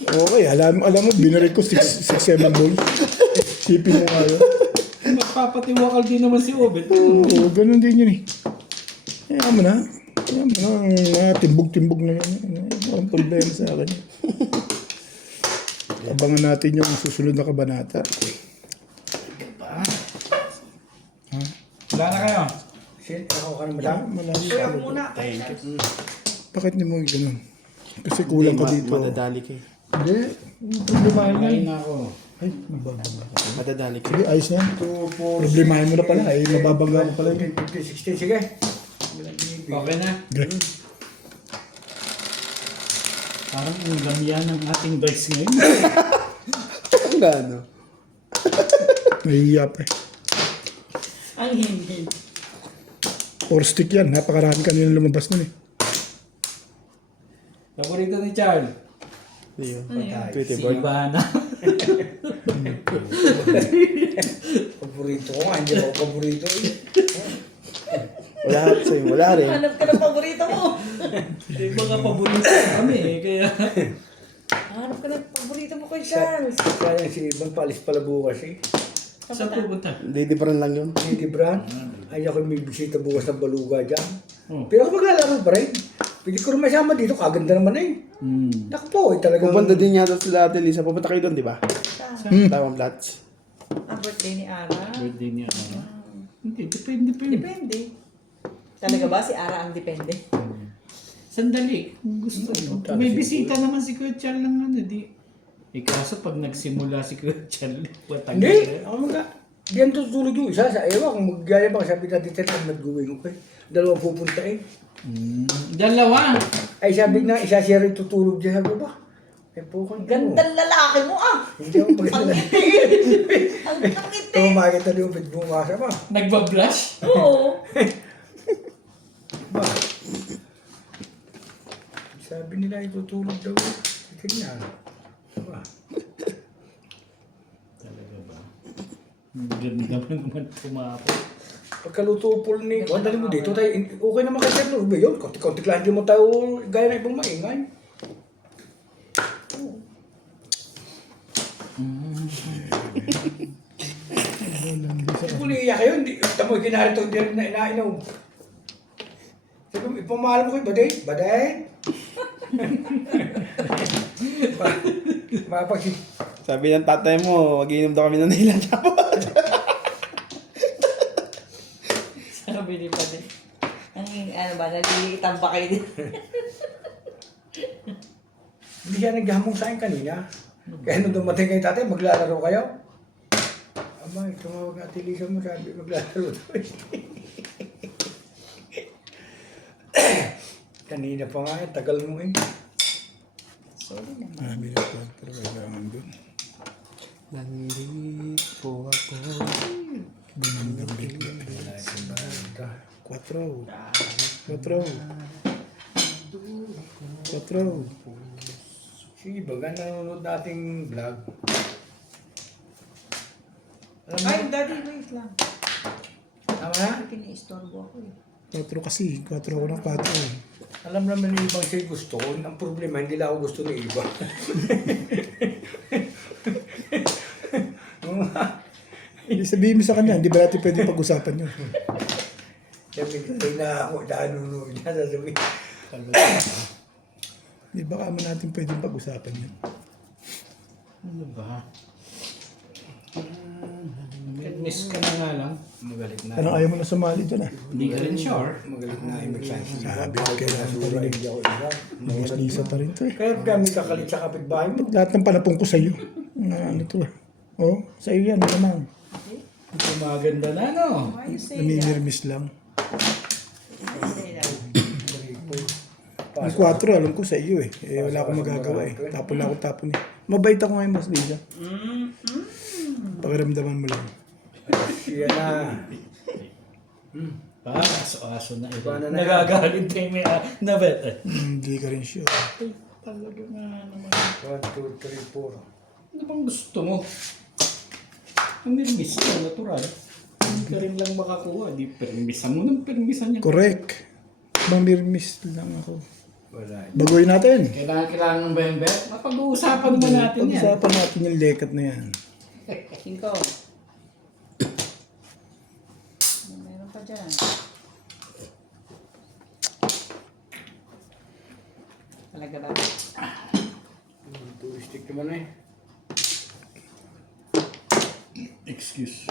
Okay, alam mo, binaril ko 6-7 balls. Sipin mo nga yun. Magpapatiwakal din naman si Obet. Oo, ganun din yun eh. Ayan mo na. Ayan mo na, mga timbog-timbog na yan. Walang problema sa akin. Abangan natin yung susunod na kabanata. Wala na kayo. Ako ka na madam. Malayo. Kuya ako muna. Bakit hindi mo ganun? Kasi kulang ka dito. Madadali kayo. Hindi. Problemahin Kain yan. na ako. Ay, mababangga. Madadali kayo. Sige, ayos na yan. Problemahin mo na pala. Ay, mababangga mo pala yun. 15, 16, sige. Okay na. Great. Parang ang lamyan ng ating dice ngayon. Ang gano. Nahihiya pa eh. Ang hindi. 4 stick yan. Napakarami kanina lumabas nun eh. Paborito ni Charles. Yun. Ano Pretty Si boy. Ivana. Paborito ko nga, hindi ako paborito eh. Wala sa'yo. Wala rin. Hanap ka ng paborito mo. Yung mga paborito kami eh. Kaya... Hanap ka ng paborito mo kay Charles. Sayang si Ibang palis pala bukas eh. Saan pupunta? Hindi pa rin lang yun. Hindi Bran, ay ako may bisita bukas ng baluga dyan. Oh. Pero ako maglalaro pa rin. Pwede ko rin masama dito, kaganda naman eh. Naku po, eh talagang... Pupunta din yata sila Ate Lisa. Pupunta kayo doon, di ba? Tawang Flats. Ang birthday ni Ara. Birthday niya. Hindi, depende pa yun. Depende. Talaga ba si Ara ang depende? Sandali, kung gusto mo. May bisita naman si Kuya Charles lang ano, di. Eh kaso pag nagsimula si Kuya Charles, watagal Hindi, na. ako mga... Diyan tutulog yung isa sa ewa. Kung magyaya ba, sabi natin tayo, nag-going ko eh. Dalawang pupunta eh. Dalawa. Ay sabi na, isa siya rin tutulog dyan. Sabi ba? Ay po kang Gandang lalaki mo ah! Hindi ako pagkita Ang na. ngiti! Ang ngiti! Ito makikita niyo, bumasa ba? Nagbablush. Oo. Ba? Sabi nila itutulog daw. Tingnan. Ba? Talaga ba? Ang ganda mo naman tumapos. Pagkaluto po ni... Oh, dali mo dito tayo. Okay naman kasi no. Ba yun? Konti-konti lang hindi mo tayo gaya na ibang maingay. Kung iiyak kayo, hindi. Tamo, kinarito hindi rin na inainom. Sabi mo, ipamahal mo kayo, Baday? Baday? Mapag... Sabi ng tatay mo, mag-iinom daw kami ng nilang tapos. Sabi ni pa din. Ang ano ba, nalilitan pa kayo din. Hindi siya naghamong sa akin kanina. Kaya nung dumating kayo tatay, maglalaro kayo. Aba, tumawag na Ate Lisa mo, sabi maglalaro daw. Kanina pa nga, tagal mo eh. Marami na pa. Pero kailangan doon. Nandito ako. Binandang bigla. 4. 4. 4. Sige, baga nanonood nating vlog. Alam mo, Ay, daddy, wait lang. tama na? Kini-istorbo ako eh. 4 kasi. 4 ako ng 4 eh. Alam naman ng ibang siya gusto ko. Ang problema, hindi lang ako gusto ng iba. Hindi sabihin mo sa kanya, hindi ba natin pwede pag-usapan yun? Sabi ko, ay na ako, nanonood niya, sasabihin. Hindi baka mo natin pwede pag-usapan yun. Ano ba? Miss ka na nga lang. Magalit na. Anong ayaw mo na sumali dyan ah? Hindi ka rin sure. Magalit na yung magsasabi. Sabi ko, kailangan pa rin. Hindi ako isa. Lisa pa rin to eh. Kaya kami kakalit sa kapitbahay mo. Lahat ng panapong ko sa'yo. Ano to ah. Oh, sa'yo yan, naman. Ito maganda na, no? Why you say that? Naminirmis lang. Why you say that? Ang 4, alam ko sa iyo eh. Eh, wala akong magagawa eh. Tapon na ako tapon eh. Mabait ako ngayon, Mas Lisa. Pakiramdaman mo lang. Siya na. Aso-aso na ito. Paano na? Nagagalit tayo may nabet eh. Hindi ka rin sure. Talaga nga naman. 1, 2, 3, 4. Ano bang gusto mo? Ang nirmis ka, natural. Hindi ka rin lang makakuha. Di permisan mo ng permisan niya. Correct. Mamirmis lang ako. Wala. Baguhin natin. Kailangan ng November. Mapag-uusapan naman natin yan. Pag-usapan natin yung lekat na yan. 5. Meron pa dyan. Talaga ba? Turistic naman eh. Excuse.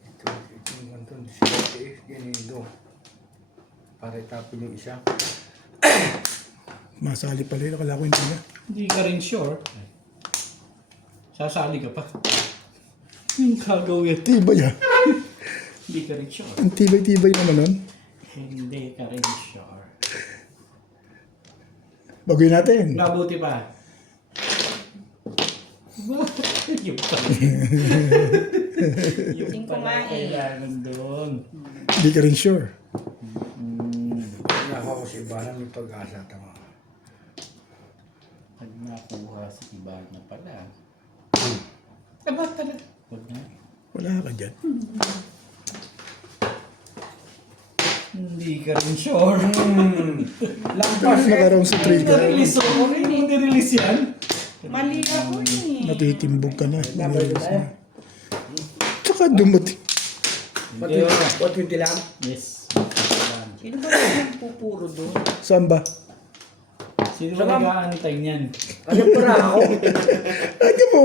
Ito yung ganito. Sige, ganito. Para itapon yung isa. Masali pala yun. Akala ko hindi na. Hindi ka rin sure. Sasali ka pa. Yung kagawin. Tibay ah. Hindi ka rin sure. Ang tibay-tibay naman nun. Hindi ka rin sure. Baguhin natin. Mabuti pa. Yung pa. Yung Tingko pala nga eh. kailangan doon. Hindi ka rin sure. Nakaw si Ibanan may pag-asa. Tama. Pag nakuha si Ibar na pala. Aba talaga. Huwag na. Wala ka dyan. Hindi ka rin sure. Lampas eh. Nakaroon sa trigger. Na-release ako. Hindi mo nirelease yan. Mali ako eh. Natitimbog ka na. Lampas tayo. Tsaka dumati. Hindi wala. 120 lang. Yes. Sino ba yung pupuro doon? Saan ba? Sino ba nag-aantay niyan? Ano para ako? Ay ka po.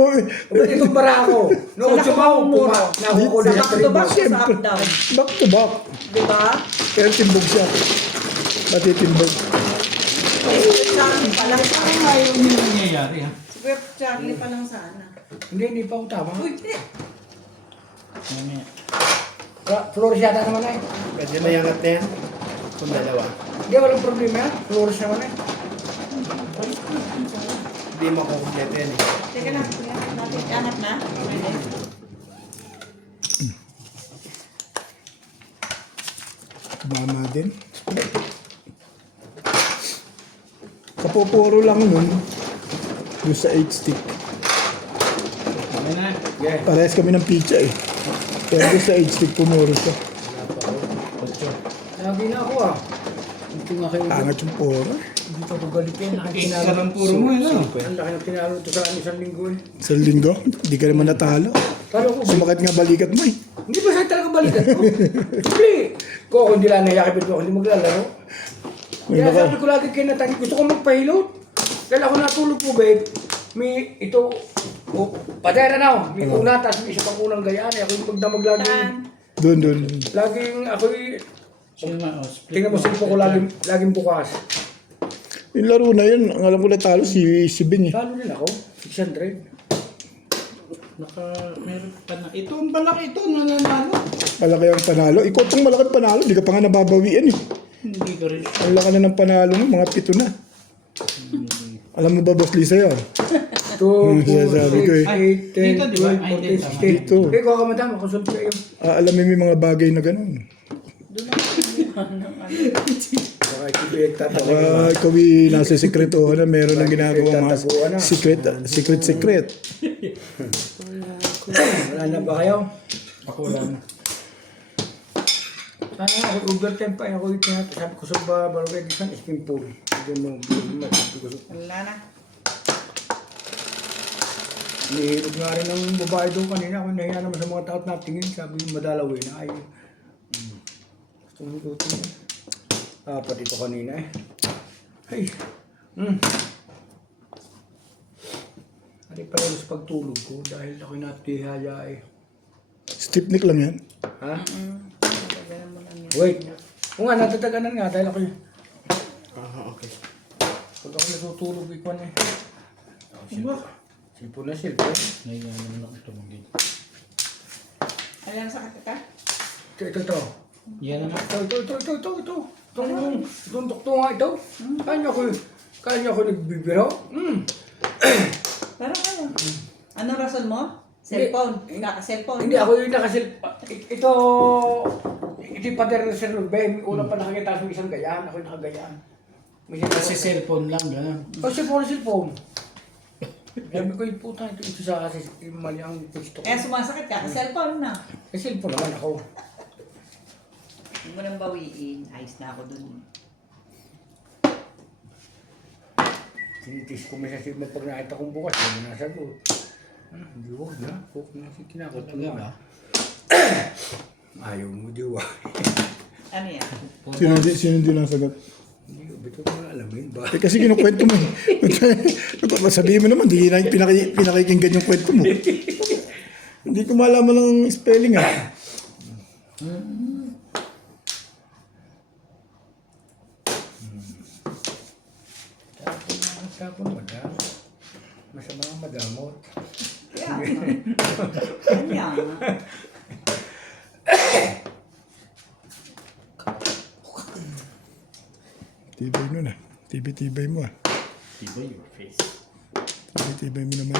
Ba't itong para ako? Noong Sa sumaw, nakamumuro. nakukulit Sa sa back to back tribus. sa up down. Back to back. Diba? Pero timbog siya. Natitimbog. Charlie pa lang sana. Parang ayaw niyo nangyayari ha. Si Kuya Charlie pa lang sana. Hindi pa ako tama. Uy, hindi. Mamaya. Flores yata naman eh. Pwede mayangat na yan. Kung dalawa. Hindi, walang problema yan. Flores naman eh. Hindi makukumpleto yan eh. Teka lang, natin angat na. Pwede. Mama din. Kapupuro lang nun. Yung sa 8 stick. Mamaya na. Yeah. Parehas kami ng pizza eh. Pero doon sa 8 stick pumuro siya. Ocho. Lagi na ako ah. Ito nga kayo. Angat yung puro. Hindi pa ito galitin. Ang Eight ka tinalo. lang puro mo eh. No? Ang laki ng tinalo ito sa isang linggo eh. Sa linggo, hindi ka naman natalo. Talo ko. Sumakit nga balikat mo eh. Hindi ba sa'yo talaga balikan ko? Hindi. Kung hindi lang nayakipin ko, hindi maglalaro. May Kaya naka- sabi ko lagi kayo natangi, gusto ko magpahilot. Kaya ako natulog po, babe. May ito, oh, patera na oh. May una, tapos may isa pang unang gayaan. Ako yung magdamag lagi. Saan? Doon. Laging ako yung, Sino ma? Oh, split tingnan mo sa ko laging bukas. Yung laro na yun, ang alam ko natalo si Bing eh. Talo din ako, 600. Meron pa na. Ito ang malaki ito. Nananalo. Malaki ang panalo. Ikaw itong malaki panalo, di ka pa nga nababawian eh. Hindi ka rin sure. Ang laki na ng panalo mo, mga 7 na. Alam mo ba, Boss Lisa yun? 2, 4, Sasabi ko eh. 6, 8, Dito, 10, di ba? 12, Ay, 14, dito. 16. Dito. Okay, kuha ka madam, makonsulta kayo. Alamin mo yung mga bagay na ganun. Doon ako kumuha ng ano. Baka ikibig tatapos. Ikaw nasa sekretohan na meron ng ginagawa mga secret. Wala na ba kayo? Ako lang. Sana ako overtime pa ako ito. Sabi ko sa barangay isang swimming pool. Doon mo Wala na. nihilog nga rin ng babae doon kanina. Ako nahiya naman sa mga tao at natingin. Sabi yung madalawin na ay. Gusto mo luto niya. Pati ito kanina eh. Ay. Ano pala sa pagtulog ko dahil ako'y natihaya eh. Stipnik lang yan. Ha? Ganun mo lang yan. Wait. O nga, natataganan nga dahil ako'y Okay. pag ako natutulog ikaw na eh. Ba? Sipon na silpo. Ngayon naman ako tumagin. Alam sa ka? Ito. Yan na. Ito. Itong tuktunga ito. Kanya ko nagbibiro. Pero kayo. Anong rason mo? Cellphone. Kaka-cellphone. Hindi, ako yung nakasil... Ito yung pader na Sir Rubén. Unang pa nakakita sa isang gayaan. Ako yung nakagayaan. Kasi cellphone lang, gano'n. O, cellphone. Sabi ko yung puta, ito sa kasi yung mali ang gusto ko. Kaya sumasakit ka. Cellphone na. Cellphone naman ako. Huwag mo nang bawiin. Ayos na ako dun. Tinitis ko may sasigma pag nakita kong bukas, hindi na nasagot. Hindi wag na. Huwag na si kinakot Talaga ba? Ayaw mo, diwa. Ano yan? Sino din nasagot? Hindi ko, ba't ko alamin ba? Eh, kasi kinukwento mo eh. Sabihin mo naman, di na pinakikinggan yung kwento mo. Hindi ko malaman ng spelling ah. Sapon madam. Masama ang madamot. Kaya nga. Kanya nga. Tibay nun ah. Tibay mo ah. Diba your face? Tibay mo naman.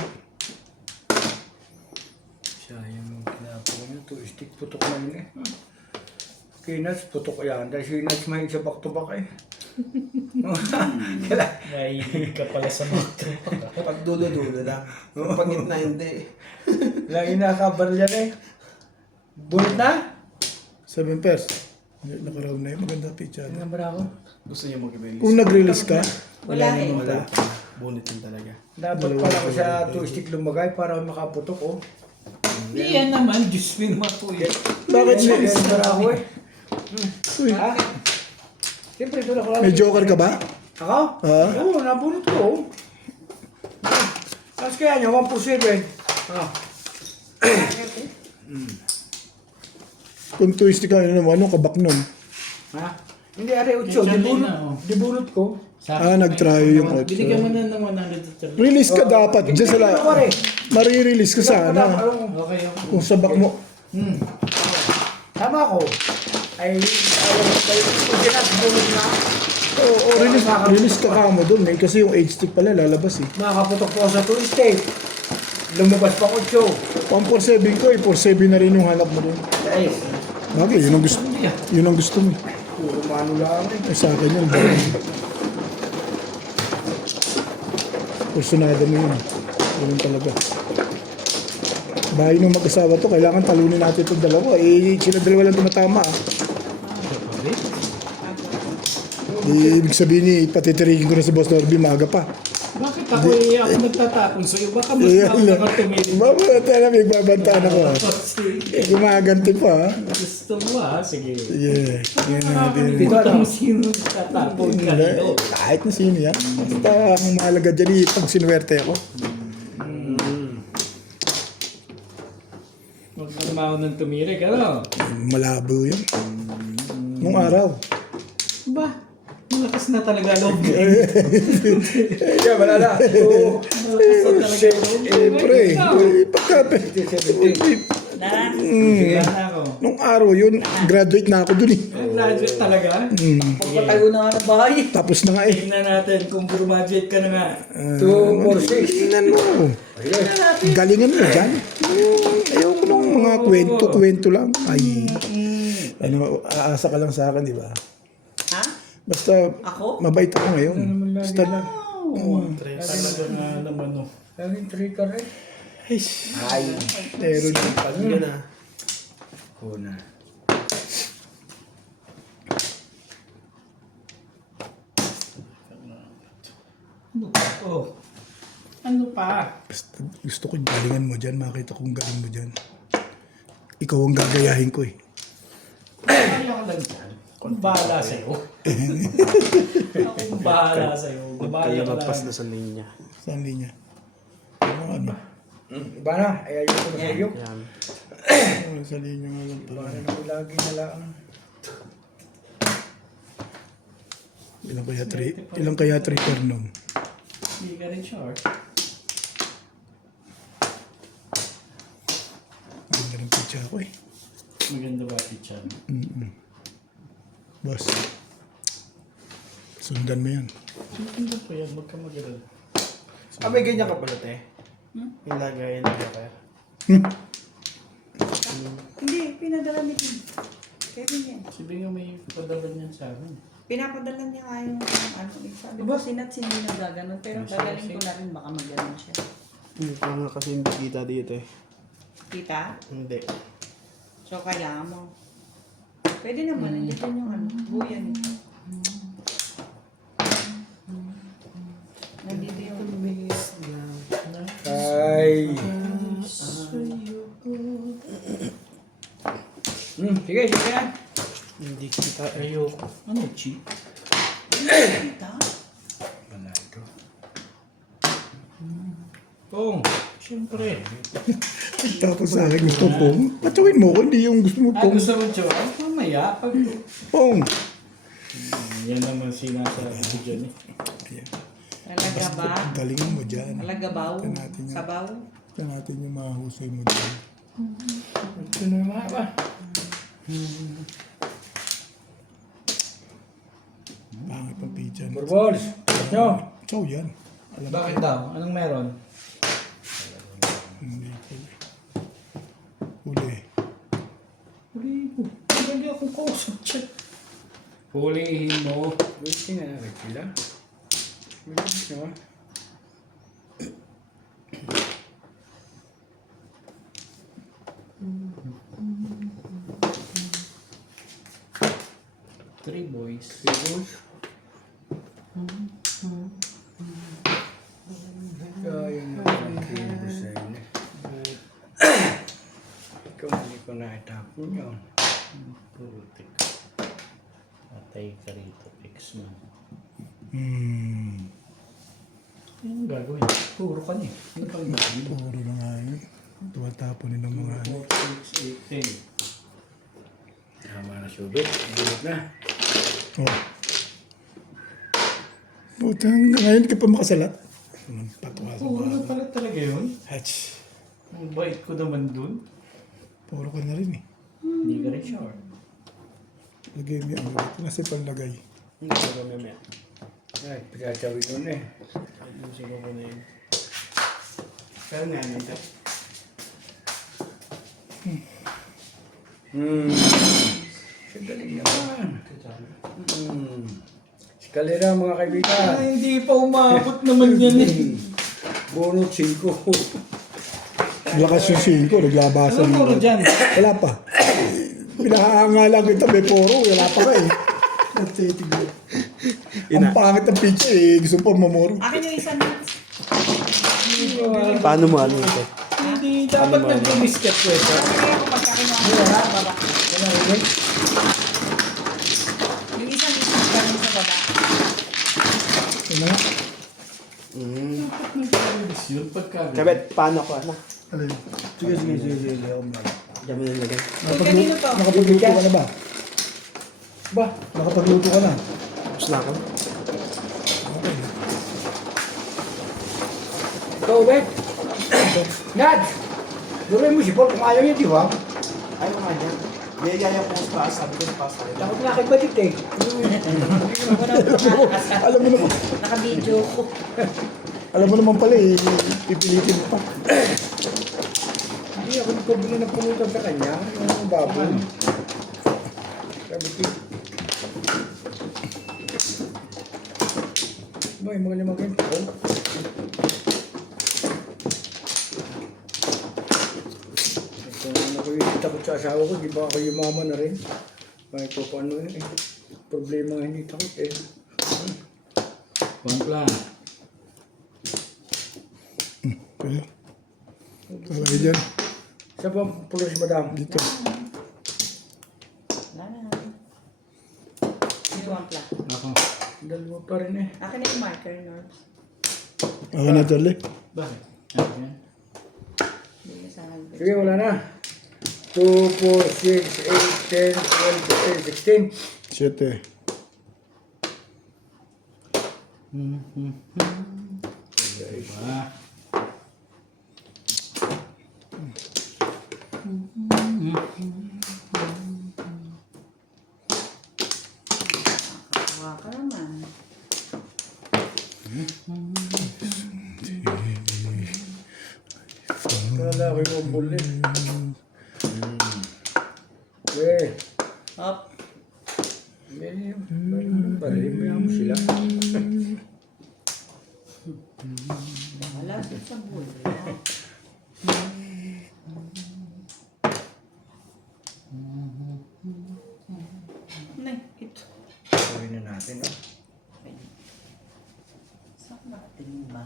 Siya yung kinapo niya. Stick putok na yun eh. Kay Nuts, putok yan. Dahil si Nuts may isa back to back eh. Mahilig ka pala sa mga Pag dulo-dulo lang. Pag gitna hindi. Lagi nakabar yan eh. Bunot na? 7 pairs. Nakaraw na yun. Maganda pitch ah. Number ako. Gusto niya mag-release. Kung nag-release ka, Wala eh. Wala. Bunit lang talaga. Dapat pala ko sa two-stick lumagay para makaputok oh. Hindi yan naman. Diyos mo naman po yun. bakit siya? Number ako eh. Uy, Ha? Siyempre ito na ko lang. may joker ka ba? Ako? Ha? Oo, nabunot ko oh. Tapos kaya niya, 1 po 7. Ah. Kung twisty ka, ano kabak nun? Ha? Hindi, are 8. Yung Dibunot, na, oh. dibunot ko. Nag-try yung otso. Binigyan mo na ng 100. Release ka dapat. Diyan sa Ako rin. Marirelease ka sana. Okay, okay. Kung sabak mo. Tama ko. Ay, bunot na. Oo, release ka mo dun eh. Kasi yung H-stick pala lalabas eh. Makaputok po ako sa two-stick. Lumabas pa ko, Cho. 147 ko eh. 47 na rin yung hanap mo dun. Ay, Bagay, yun ang gusto. Yun ang gusto mo. puro mano lang eh. Eh, sa akin yun. bagay. Kursunada mo yun. Yun talaga. Bahay ng mag-asawa to, kailangan talunin natin itong dalawa. Eh, sila dalawa lang tumatama ah. Di, ibig sabihin ni, patitirigin ko na si Boss Norby, maaga pa. Bakit ako nagtatapon sa'yo? Baka mas mauna ka tumili. Mabuti na, may babantaan ako ah. Eh, gumaganti pa ah. Gusto mo sige. Sige, yan natin. Dito mo sino tatapon ka dito. Kahit na sino yan. Basta ang mahalaga dyan eh, pag sinuwerte ako. Huwag ka naman ng tumirik, ano? Malabo yun. Nung araw. Ba? Malakas na talaga loob mo. Yeah, wala na. Oo. Malakas na talaga loob mo. Siyempre, pagka... Dara. Kaya na ako. Nung araw yun, graduate na ako dun eh. Graduate talaga? Pagpatayo na nga ng bahay. Tapos na nga eh. Tingnan natin kung graduate ka na nga. 2, 4, 6. Tingnan mo. Galingan mo dyan. Ayaw ko ng mga kwento lang. Ay, ano, aasa ka lang sa akin, di ba? Ha? Basta, Ako? mabait ako ngayon. Basta, Talaga nga naman, no. Laging 3 ka rin. ay, pero Pag yun na. Una. Ano pa? Oh. Ano pa? basta gusto ko yung galingan mo dyan. Makita kong galing mo dyan. Ikaw ang gagayahin ko eh. Kaya ka lang dyan. Kung bahala sa'yo. Akong bahala sa'yo. Bahala Kaya ka magpas lang. na sa linya. Saan linya? Ano? Iba na. Ay, ayun ko na sa iyo. Yan. Ano sa linya nga lang pala. Iba na ako lagi na lang. Ilang kaya trigger nun? Hindi ka rin sure. Ganda ng pizza ako eh. Maganda ba, teacher? Boss. Sundan mo yan. Maganda po yan. Huwag ka mag-alala. Ah, may ganyan ka pala, te. Yung lagayan na ka. Hindi, pinadala ni Kim. Kevin yan. Sabi nga may padala niyan sa amin. Pinapadala niya nga yung ano. Sabi ko, sinat hindi nagaganon. Pero gagaling ko na rin, baka maganon siya. Parang kasi hindi kita dito eh. Kita? Hindi. So, kaya mo. Pwede naman, nandiyan din yung ano, buya nito. Nandito yung Ay. Sige, sige yan. Hindi kita ayoko. Ano, chi? kita. Wala ito. Pong, siyempre. Tapos sa akin gusto pong. Patawin mo ko, hindi yung gusto mo Ah, pong. gusto mo, Joe? Ay, mamaya. Pag... Pong. Yan naman sinasabi ko dyan eh. Talaga ba? Galingan mo dyan. Talaga baw? Ito natin yan. Sabaw? Ito natin yung mahusay mo dyan. Ito na naman ba? Pangit ang pizza. Burbols. Nyo. So yan. Bakit daw? Anong meron? Hindi pala. Huli. Huli ko. Hindi akong kausap dyan. Hulihin mo. Waiting na natin sila. Bilis nyo. Three boys. Burbols. Kaya na ang kibo sa inyo. Ikaw hindi ko naitapon yun. Putik. Patay ka rito, X-Man. Ano gagawin? Puro ka niya. Ano pang gagawin? Puro na nga yun. Tuwataponin ng mga ano. 4, 6, 8, 10. Tama na subit. Bulot na. Oh. Buta hanggang ngayon ka pa makasalat. Patuwa sa Puro na baba. pala talaga yun. Hatch. Ang bait ko naman dun. Puro ka na rin eh. Hindi ka rin sure. Lagay mo yung ano. Nasa panlagay. Hindi ko mamaya. Ay, pinatawin nun eh. Ayusin ko na yun. Pero nga nito. Sandali naman. Eskalera mga kaibigan. Hindi pa umabot naman yan eh. Bonus 5. Lakas yung 5. Naglabasan. Ano puro dyan? Wala pa. Pinahanga lang kita. May poro. Wala pa ka eh. Ang pangit ang pizza eh. Gusto pa mamoro. Akin yung isa na. Paano mo ano ito? Hindi dapat nag-misket ko ito. Kaya ako pagkakinuha mo sa baba. Yung isang galing sa baba. Ano nga? Dapat nag-service yun pagka... Kabet, paano ko? Ano? Alay. Sige, sige, sige. sige. Ako na. Diyan mo nilagay. Kanino to? Nakapagluto ka na ba? Ba? Nakapagluto ka na? Tapos na ako. Ikaw, Bet. Nad! Durin mo si Paul kung ayaw niya, di ba? Ayaw nga dyan. Yaya po sa sabi ko sa pasta. Takot na kay Batit eh. Alam mo naman. Naka-video ko. Alam mo naman pala eh. Pipilitin mo pa. Hindi ako nagpabili ng pulutan sa kanya. Yung baboy. Sabi ko. Boy, magaling maganda. Kung ako yung takot sa asawa ko, di ba ako yung mama na rin? Kahit po paano eh. Problema nga hindi takot eh. One plan. Kaya. Kaya dyan. Saan ba ang pulo si Madam? Dito. Wala na. Yung one pla. Ako. Dalawa pa rin eh. Akin na yung marker, Norbs. Ako na, Charlie. Bakit? Ayan. Hindi ka sa hagod. Sige, wala na. 2, 4, 6, 8, 10, 12, 16. 7. Diba? Kawa ka naman. Kala ko yung bulit. Eh, Up. parin mo sila. Wala din sa bulo. Makating ba?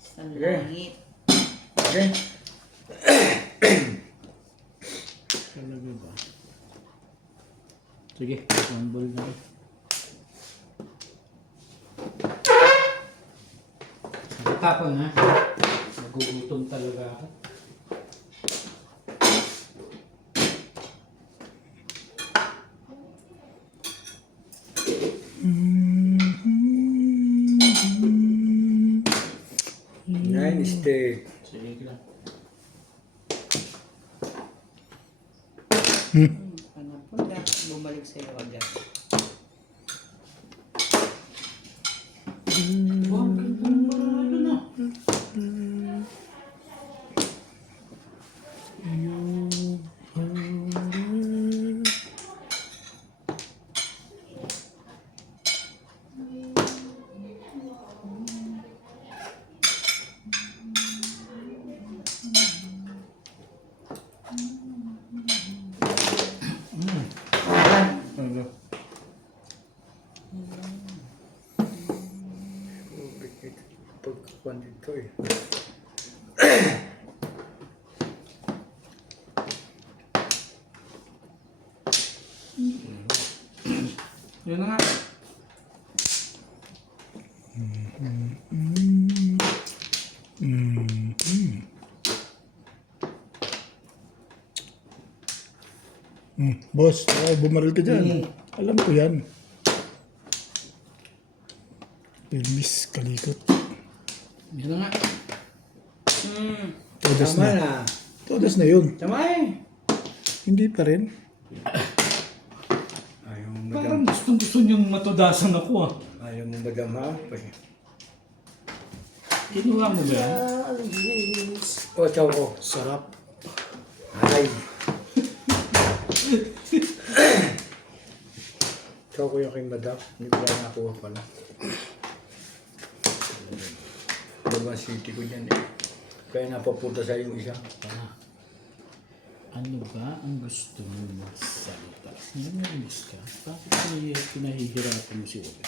Sa Okay. langit. Okay? Talaga ba? Sige, one ball na rin. Tapon ha. Nagugutom talaga ako. Nine steak. Sige lang. Ano po na? Bumalik sa'yo agad. Wow, gandang paralo na. Pagkakuan dito eh. Yun na nga. Boss, bumaril ka dyan. Alam ko yan. Elvis Kalikot. Yun na nga. Todas Tama na. na. Todas na yun. Tama eh. Hindi pa rin. Ayaw mo Parang madam. gusto niyong matudasan ako ah. Ayaw mo madam ha. Kinuha mo ba yan? O, chow ko. Sarap. Ay. Chow ko yung kay madam. Hindi ko lang nakuha pala. Diba city ko dyan eh. Kaya napapunta sa yung isa. Ano ba ang gusto mo magsalita? Namilis ka? Bakit pinahihirapan mo si Uri?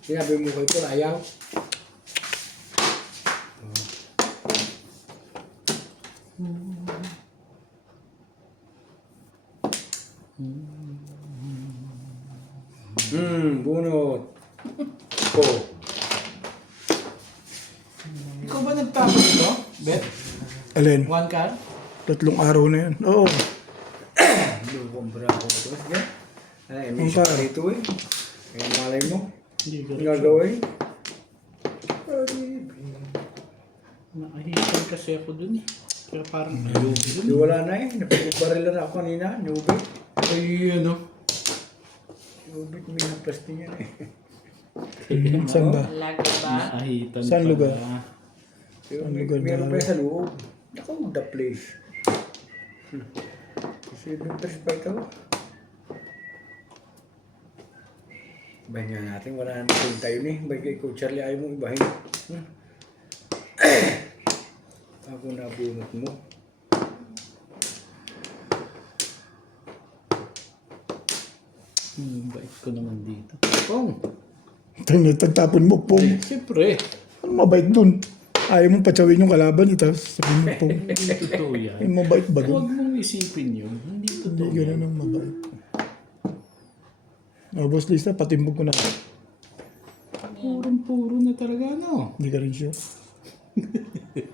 Sinabi mo kay Paul, ayaw. Bunot. Ko. Ikaw ba nagtapos ito? Bet? Alin? One card? 3 araw na yan. Oo. Lukumbra ako ito. Sige. Ay, may Ang isa par. pa rito eh. Kaya malay mo. Hindi ko Ang gagawin. Nakahitan kasi ako dun eh. Kaya parang ayubi dun. Di wala na eh. Napagbaril na ako kanina. Nubit. Ay, ano? Nubit, may naplas din yan eh. Saan ba? Lagi ba? Nakahitan Saan pala. lugar? Yung, Ang may, lugar meron na- pa sa loob. Ako, the place. Kasi yung place pa ito. Ibahin nga natin. Wala natin tayo ni. Ibahin kay Coach Charlie. Ayaw mo ibahin. Ako nabunot mo. Bait ko naman dito. Pong! Tagtapon mo, Pong. Siyempre. Ano mabait dun? Ayaw mong patsawin yung kalaban, tapos sabihin mo, Pong. Hindi totoo yan. Ay, mabait ba Huwag dun? mong isipin yun. Hindi Hindi totoo ganun yan. ang mabait. Boss Lisa, patimbog ko na. Purong-puro na talaga, no? Hindi ka rin sure.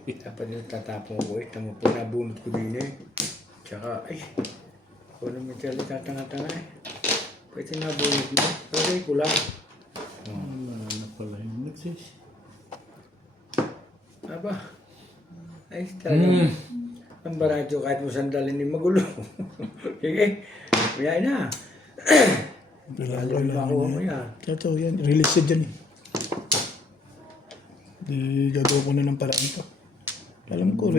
Dapat yung tatapong ko eh. Tama po nabunot ko din eh. Tsaka, ay. Ako naman Charlie tatanga-tanga eh. Pwede nabunot mo. Pwede ko lang. Wala na pala yung nagsis. Aba. Ay, talaga. Ang baradyo kahit mo sandalin ni magulo. Sige. Kaya na. Kailangan Alam mo ako mo yan. Totoo yan. Release yan dyan eh. Di gagawa ko na ng paraan to. Alam ko,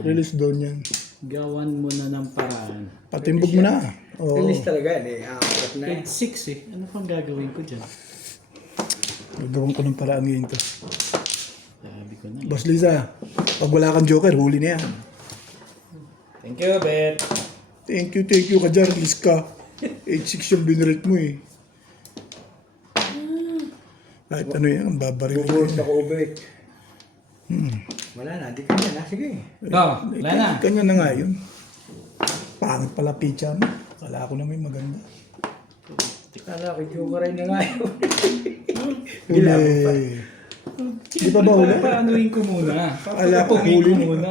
release doon yan. Gawan mo na ng paraan. Patimbog mo na. Oo. Release talaga yan eh. Apat na eh. Grade 6 eh. Ano pang gagawin ko dyan? Gagawin ko ng paraan ngayon to. Sabi ko na. Boss Lisa, pag wala kang joker, huli na yan. Thank you, Bet. Thank you ka dyan, release ka. 8-6 yung binrate mo eh. Kahit ano yan, ang babaril. Bubuhos ako ubit. Wala na, di kanya na. Sige. Wala na. Kanya na nga yun. Pangit pala pizza mo. Kala ko na may maganda. Kala ko joker na nga yun. Huli. Di pa ba huli? Paanuhin ko muna. Ala, Papapungin huli. ko muna.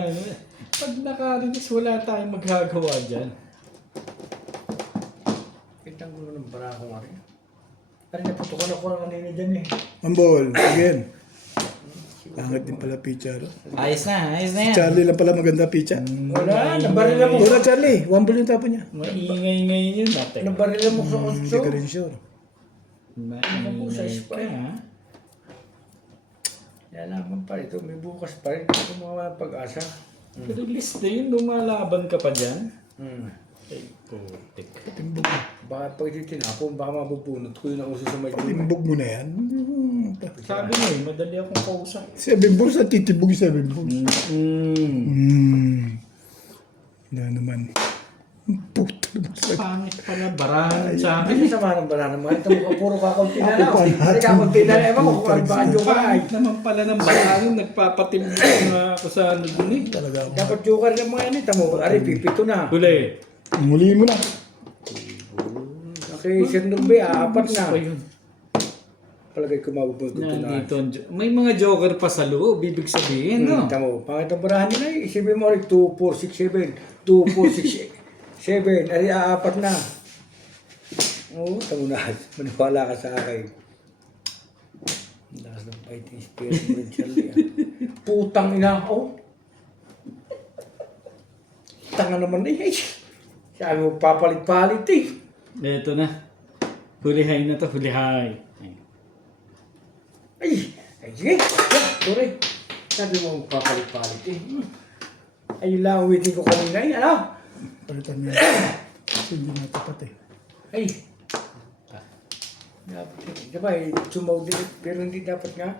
Pag nakarinis, wala tayong magagawa dyan. Kitang gulo ng barako nga rin. Pero naputukan ako ng kanina dyan eh. Ambol, again. Pangit din pala pizza. No? Ayos na yan. Charlie lang pala maganda pizza. Wala, nabarila mo. Wala Charlie, 1 yung tapon niya. Maingay ngayon yun natin. Nabarila mo sa Hindi kutso. ka rin sure. Maingay ka ha. Yan naman pa ito, may bukas pa rin. Ito mga pag-asa. Pero list na yun, lumalaban ka pa dyan. Ay, putik. Timbog mo. Baka pag ito tinapon, baka mabubunot ko yun ang uso sa may dulo. Timbog mo na yan. Sabi mo eh, madali akong kausap. 7 balls at titibog 7 balls. Wala naman. Puto naman sa... Pangit pala, barahan sa Hindi akin. sama ng bala naman. Ito mo puro kakunti na lang. Ako pa Hindi kakunti na lang. Ewan ko kung ano ba ang joker ay. Pangit naman pala ng barahan, nagpapatimbok na ako sa ano dun eh. Talaga ako. Dapat joker ng mga yan. Tamo, ari, pipito na. Huli. Muliin mo na. Okay, Sir Nurbe, apat na. Pa yun. Palagay ko mabubunot ko na. Nandito, may mga joker pa sa loob, ibig sabihin, no? Tamo, pangit ang barahan nila eh. Isipin mo rin, 2, 4, 6, 7. 2, 4, 6, 7. Ari, apat na. Oo, tamo na. Maniwala ka sa akin. Ang lakas ng fighting spirit mo rin, Charlie. Putang ina ako. Tanga naman eh. Sabi mo, papalit-palit eh. Ito na. Hulihay na to, hulihay. Ay, sige. Sorry. Sabi mo, papalit-palit eh. Ayun lang, waiting ko kanina eh. Ano? Palitan mo yan. Kasi hindi na tapat eh. Ay. Dapat eh. Diba eh, sumaw din eh. Pero hindi dapat nga.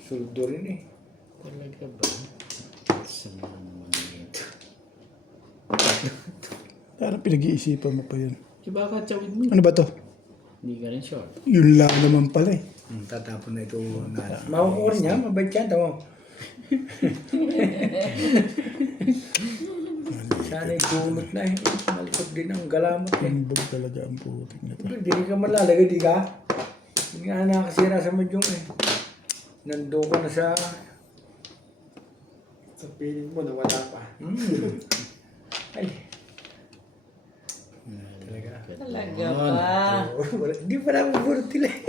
Suldo rin eh. Talaga ba? Saan naman ito? Parang pinag-iisipan mo pa yun. Iba ka, tsawid mo. Ano ba to? Hindi ka rin sure. Yun lang naman pala eh. Tatapon na ito. Makukuha niya, mabait yan. Tama. Sana ikunot na eh. Malikot din ang galamat eh. Timbog talaga ang putik na to. Hindi ka malalagay, di ka? Hindi nga nakasira sa madyong eh. Nandun ka na sa... Sa piling mo, nawala pa. Ay. Talaga. Talaga ba? Hindi pa na mabunot nila eh.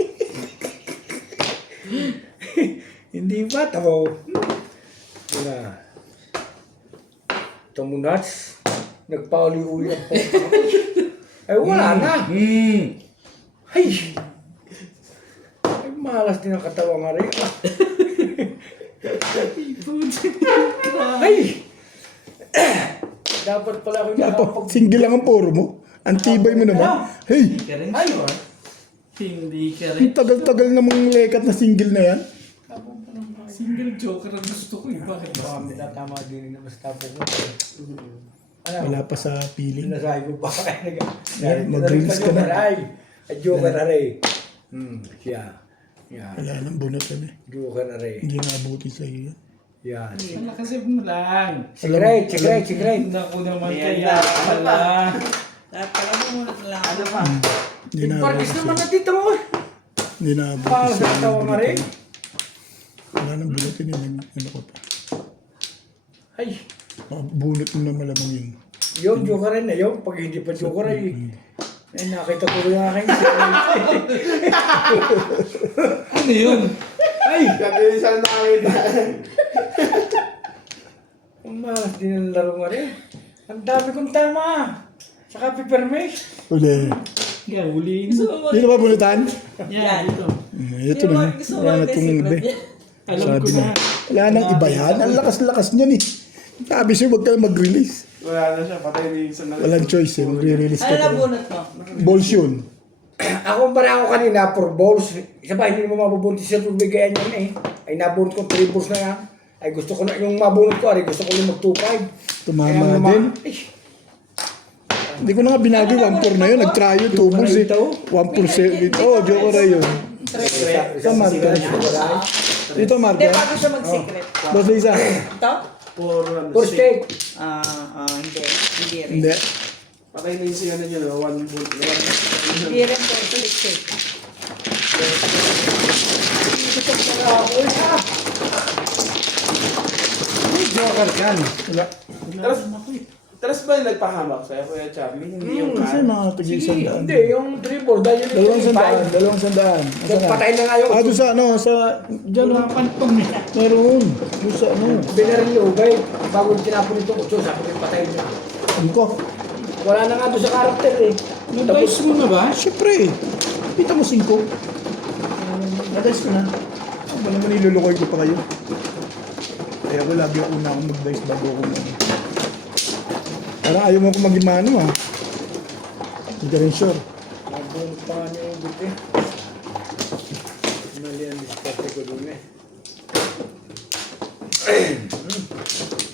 Hindi pa, tamo. Wala. Tamo nuts. Nagpauli-uli ang pota. Ay, wala na. Ay. Ay, malas din ang katawan nga rin. Ay. Dapat pala ako Dapat single lang ang poro mo. Ang tibay mo naman. Hey! Hindi ka rin Ay. sure. Hindi ka rin. Ang tagal-tagal namang lekat na single na yan. Single joker ang gusto ko eh. Bakit ba? Baka may tatama din na mas tapo ko. Ano? Wala pa sa feeling. Nasabi ko ba kaya Mag-release ka na. Ay, joker na rin. Siya. Yan. Wala nang bunot yan eh. Joker na rin. Hindi na abuti sa'yo yan. Yan. Malakasip mo lang. Secret. Naku naman kaya pala. Dapat pala bumunot na lang. Ano pa? Hindi na Parkis abuti naman sa'yo. na dito mo. Hindi na abuti Para sa sa'yo. tawa nga rin. Wala nang bunutin yun. Ano ko pa. Ay, Bunot mo na malamang yun. yung joker rin na yung. Pag hindi pa joker ay nakita ko rin aking Ano yun? Ay! Sabi yung isang nakakita. Ang malas din ang laro nga rin. Ang dami kong tama. Saka peppermint. Uli. Kaya huliin mo. Hindi na ba bunutan? Yan, dito. Ito na. Wala na itong iba. Alam ko Sabi na. na. Wala nang iba yan. Ang lakas-lakas niyan eh. Sabi siya huwag ka na mag-release. Wala na siya, patay na yung isang nakita. Walang choice eh. Mag-release Ano ka na pa. bunot mo? Balls yun. Ako para ako kanina for balls. Isa pa, hindi mo mabubuntis sa tubigayan yan eh. Ay nabunot ko 3 balls na yan. Ay gusto ko na, yung mabunot ko, ay gusto ko yung mag-2-5. Tumama din. Hindi ko na nga binagi 1-4 na yun. Nag-try yun. 2 balls eh. 1-4 dito. Oh, joke na yun. Sa market. Dito Hindi, market. bago siya mag-secret. Boss Lisa. Ito? For steak. Hindi. Hindi rin. Hindi. Patay na yung siya na nyo, one bull. Hindi rin po. Steak. Joker yan. Wala. Talas ba yung nagpahamak sa'yo, Kuya Charlie? Hindi yung Kasi kan. mga tig-isandaan. Hindi, yung triple. Dahil yung Dalawang 25. sandaan. Dalawang sandaan. Asa na? Nagpatay na nga yung Ah, doon sa ano, sa... Diyan, Wala oh. pantong niya. Meron. Doon sa ano. binaril lugay. Bago tinapon ito, kutso, sabi ko patay niya. Ano ko? Wala na nga doon sa karakter eh. Nag-dice mo na ba? Siyempre. Kita mo 5. Nag-dice ko na. Ba naman ilulukoy ko pa kayo? Kaya ko lagi ako una akong mag-dice bago ako mag... Parang ayaw mo ako maging mano ah. Hindi ka rin sure. Nagbuong pa nga niya yung buti. Mali ang diskarte ko doon eh.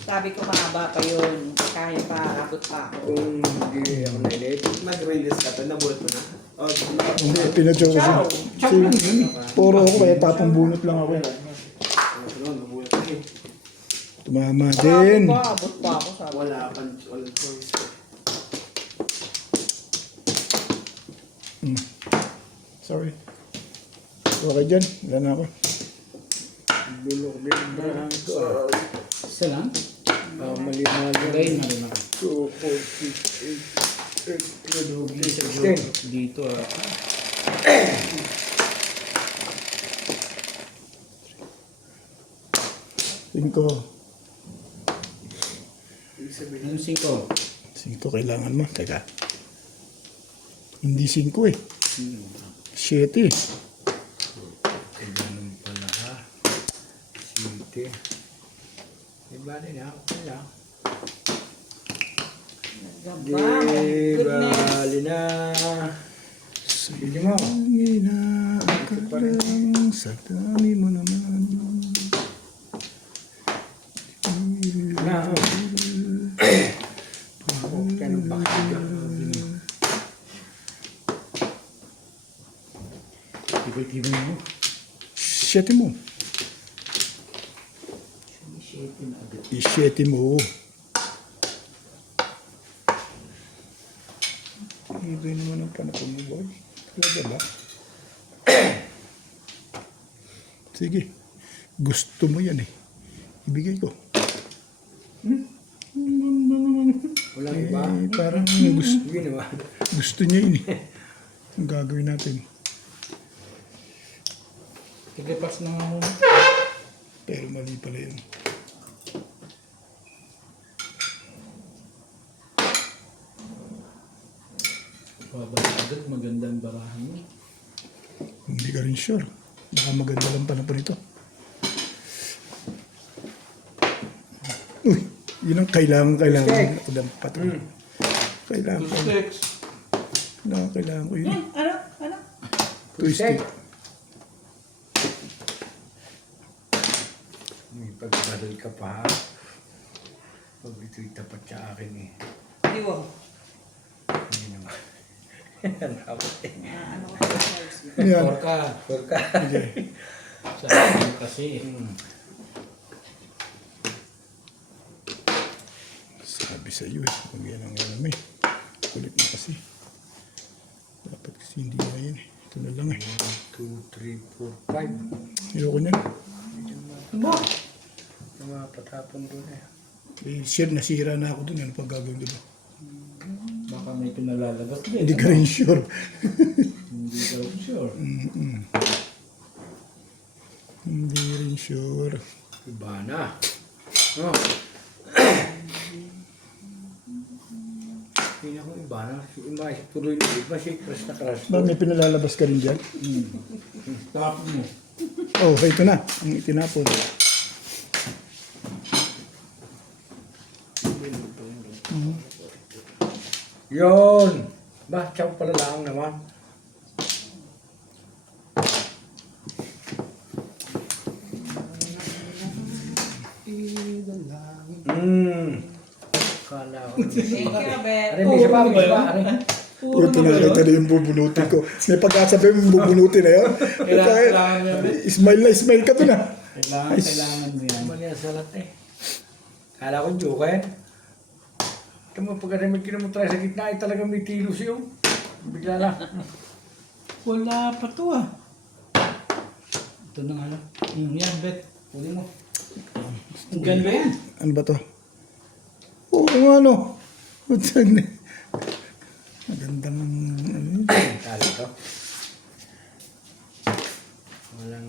Sabi ko mahaba pa yun. Kaya pa, abot pa ako. Kung hindi ako na-elate. Nag-release ka to, nabuhat mo na. Oh, Hindi, pinadyo ko siya. Chop lang yun eh. Puro ako kaya tapong bunot lang ako. nabuhat ka eh. Tumama Sabi din. ko, abot pa ako. Sabi. Wala pang walang choice. Sorry. Okay dyan. Wala na ako. Dulo ko din ang brahan ko. Isa lang? Mali na Lagay na rin ako. 2, 4, 6, 8, 10. Dito ah. Cinco. Anong 5? 5 kailangan mo. Teka. Hindi 5 eh. 7 eh. Ganun pala ha. Sinte. Diba din ha? Wala. Gaba, my goodness. Bali na. Sige mo. Ina, akalang sa dami mo naman. Na. Okay, nung bakit Tibay-tibay mo. 7 mo. 7 na agad. 7 mo. Iba naman ang panapon mo, boy. Talaga ba? Sige. Gusto mo yan eh. Ibigay ko. wala ba? Parang gusto, Sige naman. gusto niya yun eh. Ang gagawin natin. Tigipas na ako. Pero mali pala yun. Babalik agad, magandang barahan mo. Hindi ka rin sure. Baka maganda lang panapon ito. Uy, yun ang kailangan. Ako lang patron. Kailangan ko. Sticks. Kailangan ko yun. Ano? Twisted. May pagkadal ka pa ha. Pag ito'y tapat sa akin eh. Diwang. Hindi naman. Ako eh. Ano ko sa size? Yan. Porka. Porka. Sa akin kasi. Sabi sa iyo eh. Huwag yan ang alam eh. Kulit na kasi. Dapat kasi hindi na yan eh. Ito na lang eh. 2, 3, 4, 5. Ayoko niyan. Bo! Mga patapon doon eh. Eh, sure, nasira na ako dun. Ano pag gagawin ko doon? Baka may pinalalagas din. Hindi ka rin sure. Hindi ka rin sure. Hindi rin sure. Iba na. No. Hindi ako iba na. Iba, tuloy na iba. Si crush na crush. Ba, may pinalalabas ka rin dyan? Tapos mo. Oh, ito na. Ang itinapon. Yun! Ba, chow pala lang naman. Kala ko. Thank you, Bet. Aray, may isa pa, may isa pa. Aray. Puro Puto na ba na kita yun? na yung bubunutin ko. May pagkasabi mo bubunutin na yun. Kailangan mo yan. Smile ka to na. Kailangan mo yan. Mali ang salat eh. Kala ko joker. Ito mo, pagka may kinamutry sa gitna, ay talagang may kilos yun. Bigla lang. Wala pa to ah. Ito na nga lang. Yan, bet. Huli mo. Ang ganda yan. Ano ba to? Oo nga no. Maganda ng ano yun. Kala to. Walang...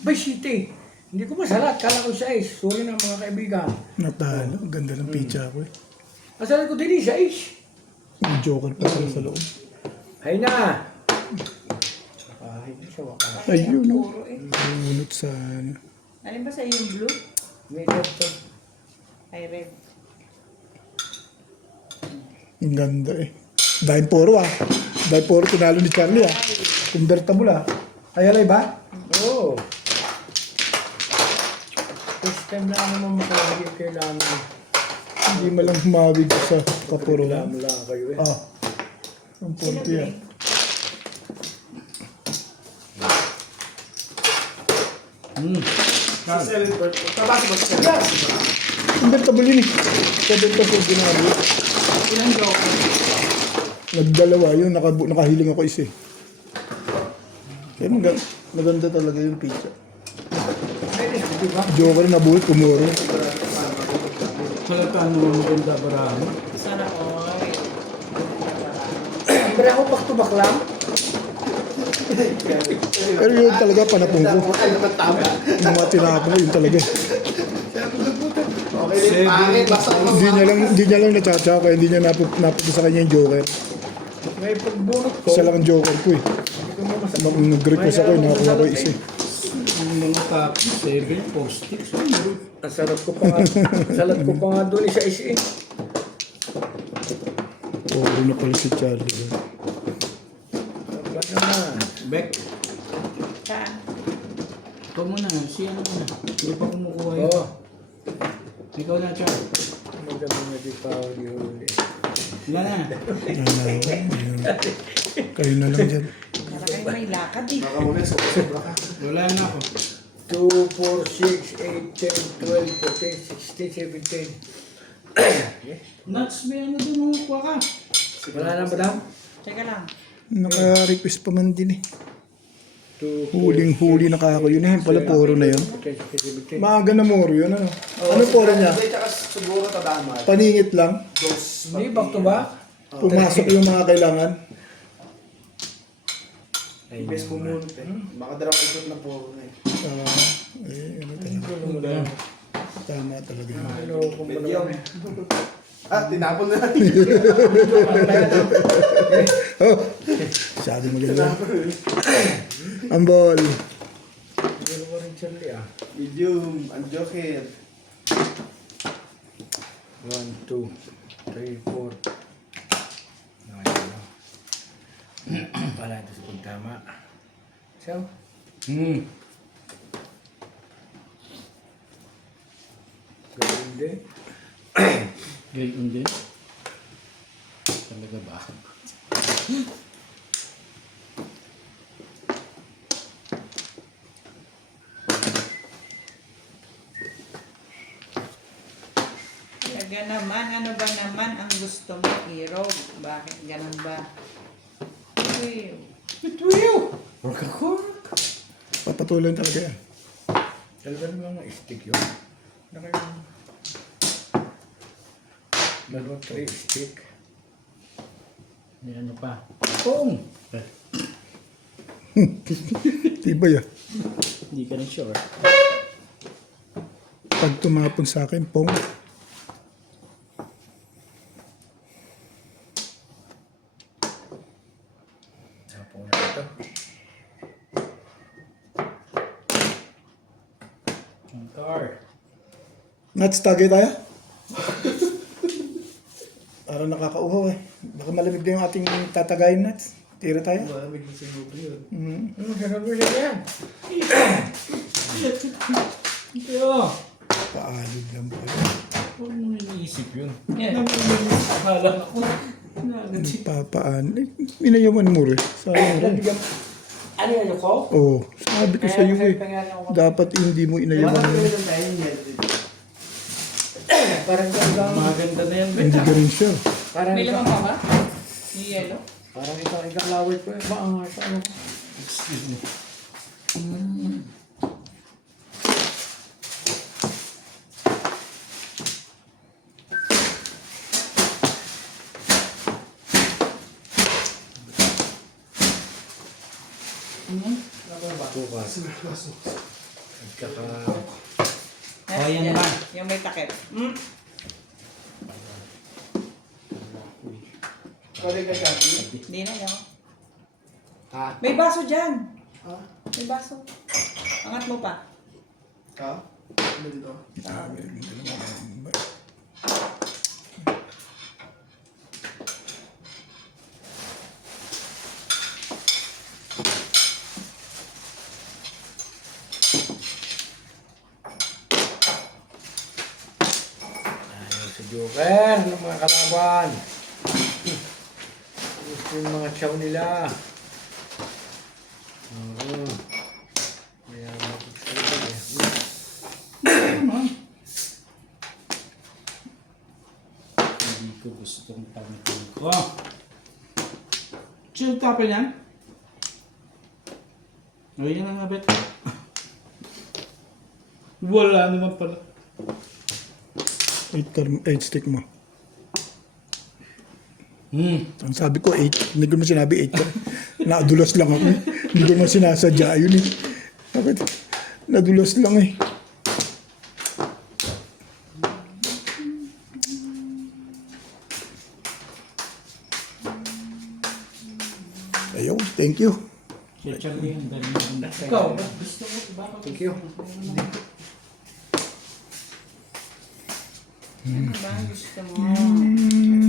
Bay, city. Hindi ko masalat. Kala ko 6. Sorry na mga kaibigan. Natalo. Ang ganda ng pizza ko eh. Masalat ko din 6. May joker pa pala sa loob. Hay na. Ay, sa wakas. Ayun no. Puro eh. Bunot sa ano. Alin ba sa yung blue? May red to. Ay, red. Ang ganda eh. Dahil poro ah. Dahil poro tinalo ni Charlie ah. Convertible ah. Ay alay ba? Oo. First time na naman makalagay kailangan. Hindi mo lang humawig sa kapuro. Kailangan mo lang kayo eh. Ah. Ang punti ah. Convertible yun eh. 7 pesos ginagawa. Ilang joker? Nagdalawa yun, nakahiling ako isa eh. Kaya maganda talaga yung pizza. Pwede, di ba? Joker na buhay, kumuro. Wala ka naman maganda barahan. Sana all. Pero ako back to back lang. Pero yun talaga panapong ko. Yung mga tinapon ko, yun talaga. Hindi niya lang natsatsa, kaya hindi niya napunta sa kanya yung joker. May pagbunot ko. Isa lang ang joker ko eh. Hindi ko mamasama. Nung nag-request ako, nakakuha ko isa eh. Ang mga tapos, 7, 4 sticks. Ang salat ko pa nga. Salat ko pa nga doon isa eh. Puro na pala si Charlie. Sabat naman. Beck, Saan? ikaw muna. Si ano muna. Hindi pa kumukuha yun. Oo. Ikaw na, Char. Maganda nga di pa ako di huli. Wala na. Kayo na lang dyan. Para kayo may lakad eh. Wala na ako. 2, 4, 6, 8, 10, 12, 14, 16, 17. Nuts, may ano doon kuha ka. Wala na madam? Teka lang. Naka-request pa man din eh. 2, Huling-huli na kako yun eh. Pala poro na yun. 14, 17. Maaga na moro yun ano. Ano poro niya? Hindi, tsaka siguro tadama. Paningit lang. Hindi, back to back? Pumasok yung mga kailangan. Best pumunot eh. Baka dalawang ikot na po na eh. Ano talaga. Tama talaga. Ano kung ano Medyo. kami? Tinapon na natin. Oh, sabi maganda. Ang ball. Hindi mo rin Charlie ah. Medium, ang joker. 1, 2, 3, 4. Pala ito sa pagtama. So, gawin din. Gayon din. Talaga ba? Talaga naman, ano ba naman ang gusto mo, hero? Bakit ganun ba? Uy, Papatuloy talaga yan. Talaga naman mga stick yun. Dalawa 3 stick. May ano pa. Pong! Tibay ah. Hindi ka na sure. Pag tumapon sa akin, pong. Tapo na ito. Ang car. Nuts, tagay tayo? Parang nakakauhaw eh. Baka malamig na yung ating tatagayin nuts. Tira tayo. Malamig na siguro yun. Ano, sasabi siya yan? Ito! Paalog lang po. Huwag mo iniisip yun. Yan. Akala ko. Nagad si Papaan. Inayaman mo rin. Sayang rin. Ano yun ko? Oo. Sabi ko sa iyo eh. Dapat hindi mo inayaman mo. Parang ganda. maganda na yan. Hindi ka rin siya. Parang May laman pa ba? Yung yellow? Parang ikaklawit ko eh. Maangas ano ko. Excuse me. Bukas. Nagkaka... Kaya Yan, naman. yung may takip. Hindi na yan. Ha? May baso dyan. May baso. Angat mo pa. Ayaw si Joker ng mga kalaban. Gusto yung mga chow nila. Oo. Kaya magsasabi eh. Hindi ko gustong pamitin ko. Chill tapin yan. O yan ang abet. Wala naman pala. 8 stick mo. Ang sabi ko 8. Hindi ko naman sinabi 8 ka. Nadulas lang ako. Hindi ko naman sinasadya yun eh. Bakit? Nadulas lang eh. Ayaw, thank you. Chill mo yung dali mo. Ikaw, gusto mo bakit? Thank you. Ano ba ang gusto mo?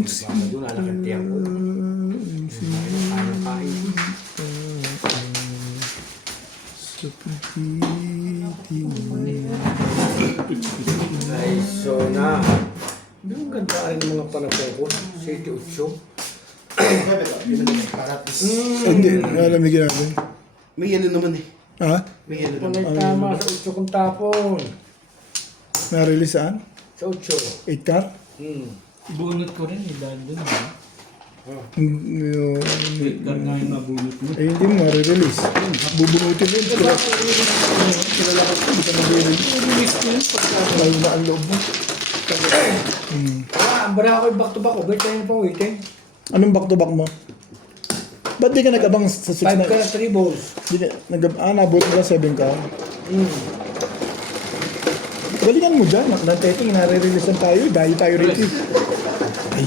Baka doon, alakantiyan ko. Ayaw kain. Ay, so na. Hindi ang ganda rin ng mga panapon ko. City Ucho. Hindi, nalamigin natin. May yelo naman eh. Ha? May yelo Kung naman. ay tama sa Ucho kong tapon. Na-release saan? Sa Ucho. 8 car? Bunot ko rin eh, dahil dun. Yung, Wait ka nga yung mabunot mo. eh, hindi mo ma-release. Bubunutin yun. Kilala ko ito. Hindi ka mag-release. Release ko yun pagka. Lalo na ang loob mo. Ang bara ako yung back to back. Wait tayo pa waiting. Anong back-to-back mo? Ba't di ka nag-abang sa 6 5 na? ka na 3 balls. Nabot mo lang 7 ka. Galingan mo dyan. Nanteting, nare-releasean tayo. Dayo tayo rito. Ay.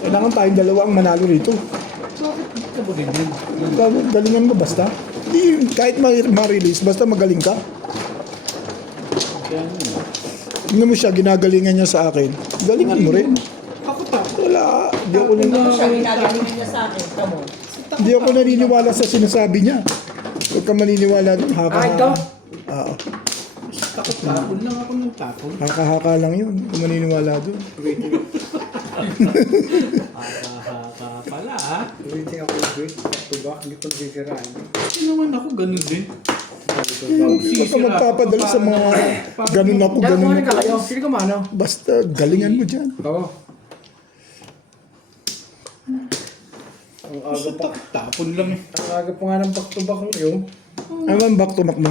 Kailangan tayong dalawang manalo rito. Bakit ka ba ganyan? Galingan mo basta. Di, kahit ma-release, basta magaling ka. Kaya ano. Tingnan mo siya, ginagalingan niya sa akin. Galingan mo rin. Ako ta. Wala. Di ako, Ano siya, ginagaling niya sa akin. Tamo. di ako naniniwala sa sinasabi niya. Huwag ka maniniwala doon. Ah, ito? Oo. Takot tapon lang ako ng tapon. Haka-haka lang yun. Huwag ka maniniwala doon. Haka pala ah. Waiting ako yung wait. Back to back. Hindi ko nasisiraan. Hindi naman ako ganun din. Huwag ka magpapadala sa mga ganun ako, Dahil ganun kumain ka ako. kayo. Sino ka mano? Basta galingan mo dyan. Oo. Ang aga Basta pa. tapon lang eh. Ang aga pa nga ng back to back yung. Ano ang back to back mo?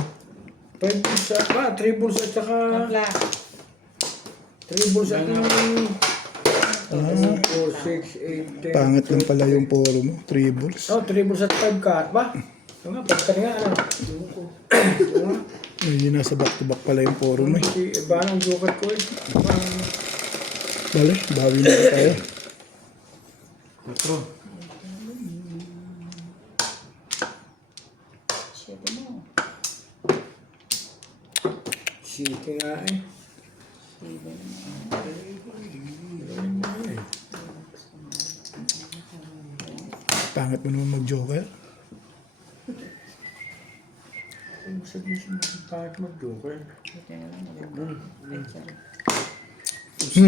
5 balls at 3 balls at saka Kapla. 3 balls at 4, 6, 8, 10. Pangit lang pala yung poro mo. 3 balls. Oh, 3 balls at 5 ka. Ba? Ito nga, pagka nga. Ano? Ito nga. Ay, nasa back to back pala yung poro mo. Si Iba ang joker ko eh. Bale, bawi na tayo. 4. Shit mo. City nga eh. Pangit mo naman mag-joker. Ano sabihin siya bakit mag-joker? Buti na lang, maganda. Ay, sorry.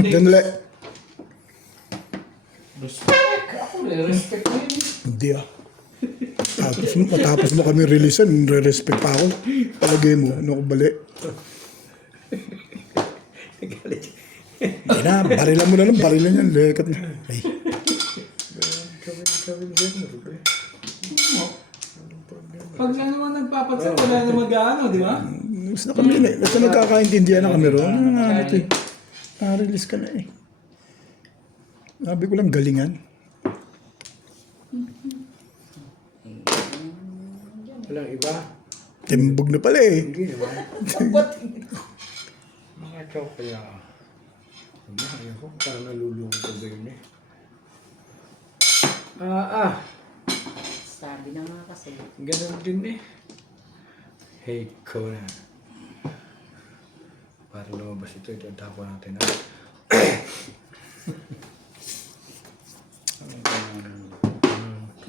Ganun ulit. Respect. Ako respect mo yun. Hindi ah. Matapos mo kami releasean, re-respect pa ako. Palagay mo, ano ko bali? Hindi na, barilan mo na lang, barilan yan. Lekat na. Ay, Sabi ni Sir, naruto eh. Pag na naman nagpapansin, wala na mag-ano, di ba? basta kami na, basta nagkakaintindihan na kami ron. Ano nga ito eh. Na-release ka na eh. Sabi ko lang, galingan. Walang iba. Timbog na pala eh. Hindi naman. Mga choke kaya. Ayaw ko, parang nalulungo ko ba yun eh. Sabi na nga kasi. Ganun din eh. Hey, ko na. Para lumabas ito tapo natin.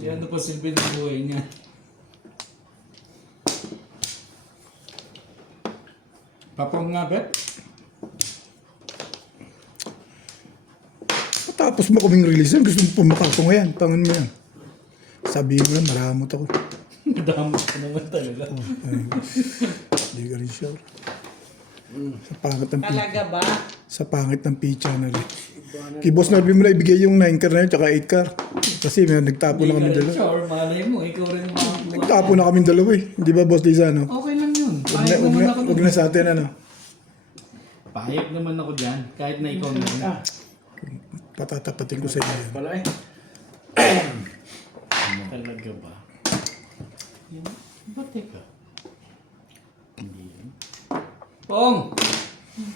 Yan ano pa silbi ng buhay niya. Papang nga, Bet? Tapos mo kaming release yan, gusto mo pumakatong yan. Tangan mo yan. Sabihin mo yan, maramot ako. Damot ka naman talaga. Hindi ka rin sure. Sa pangit ng Talaga ba? sa pangit ng P-channel eh. Kay Boss Narby mo na ibigay yung 9 car na yun, tsaka 8 car. Kasi may nagtapo na kami dalawa. Sure, malay mo, ikaw rin ang makakuha. Nagtapo na kami dalawa eh. Hindi ba, Boss Liza, no? Okay lang yun. Huwag Pahayag naman ako huwag dun. na sa atin, ano? Pahayag naman ako dyan, kahit na ikaw na. Patatapatin ko sa inyo yan. Wala eh. Talaga ba? Yan. Ba't teka? Hindi yan. Pong!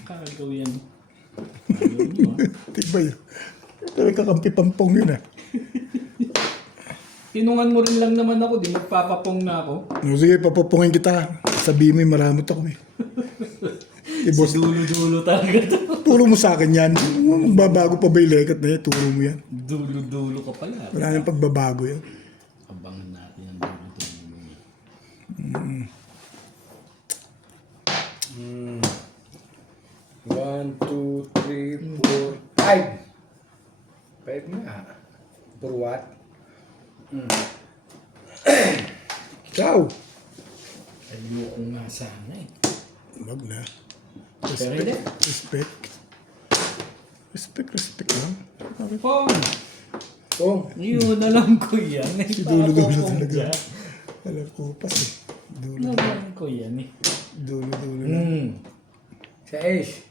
Kagaw yan. Ayaw nyo ah. Diba yun? Talaga kakampi pampong yun ah. Tinungan mo rin lang naman ako, di magpapapong na ako. No, sige, papapungin kita. Sabihin mo yung maramot ako eh. Eh, boss, Si dulo-dulo talaga to. turo mo sa akin yan. Babago pa ba yung lekat na yan? Turo mo yan. Dulo-dulo ka pala. Wala nang pagbabago yan. Abangan natin ang dulo-dulo niya. 1, 2, 3, 4, 5. 5 nga. For what? Ciao! Ayoko nga sana eh. Wag na. Pero hindi. Respect. Respect lang. Pong! Oh, Yun, alam ko yan. Si dulo-dulo Ipapapong talaga. dyan. Alam ko pas eh. Dulo-dulo Alam ko yan eh. lang. sa Ace.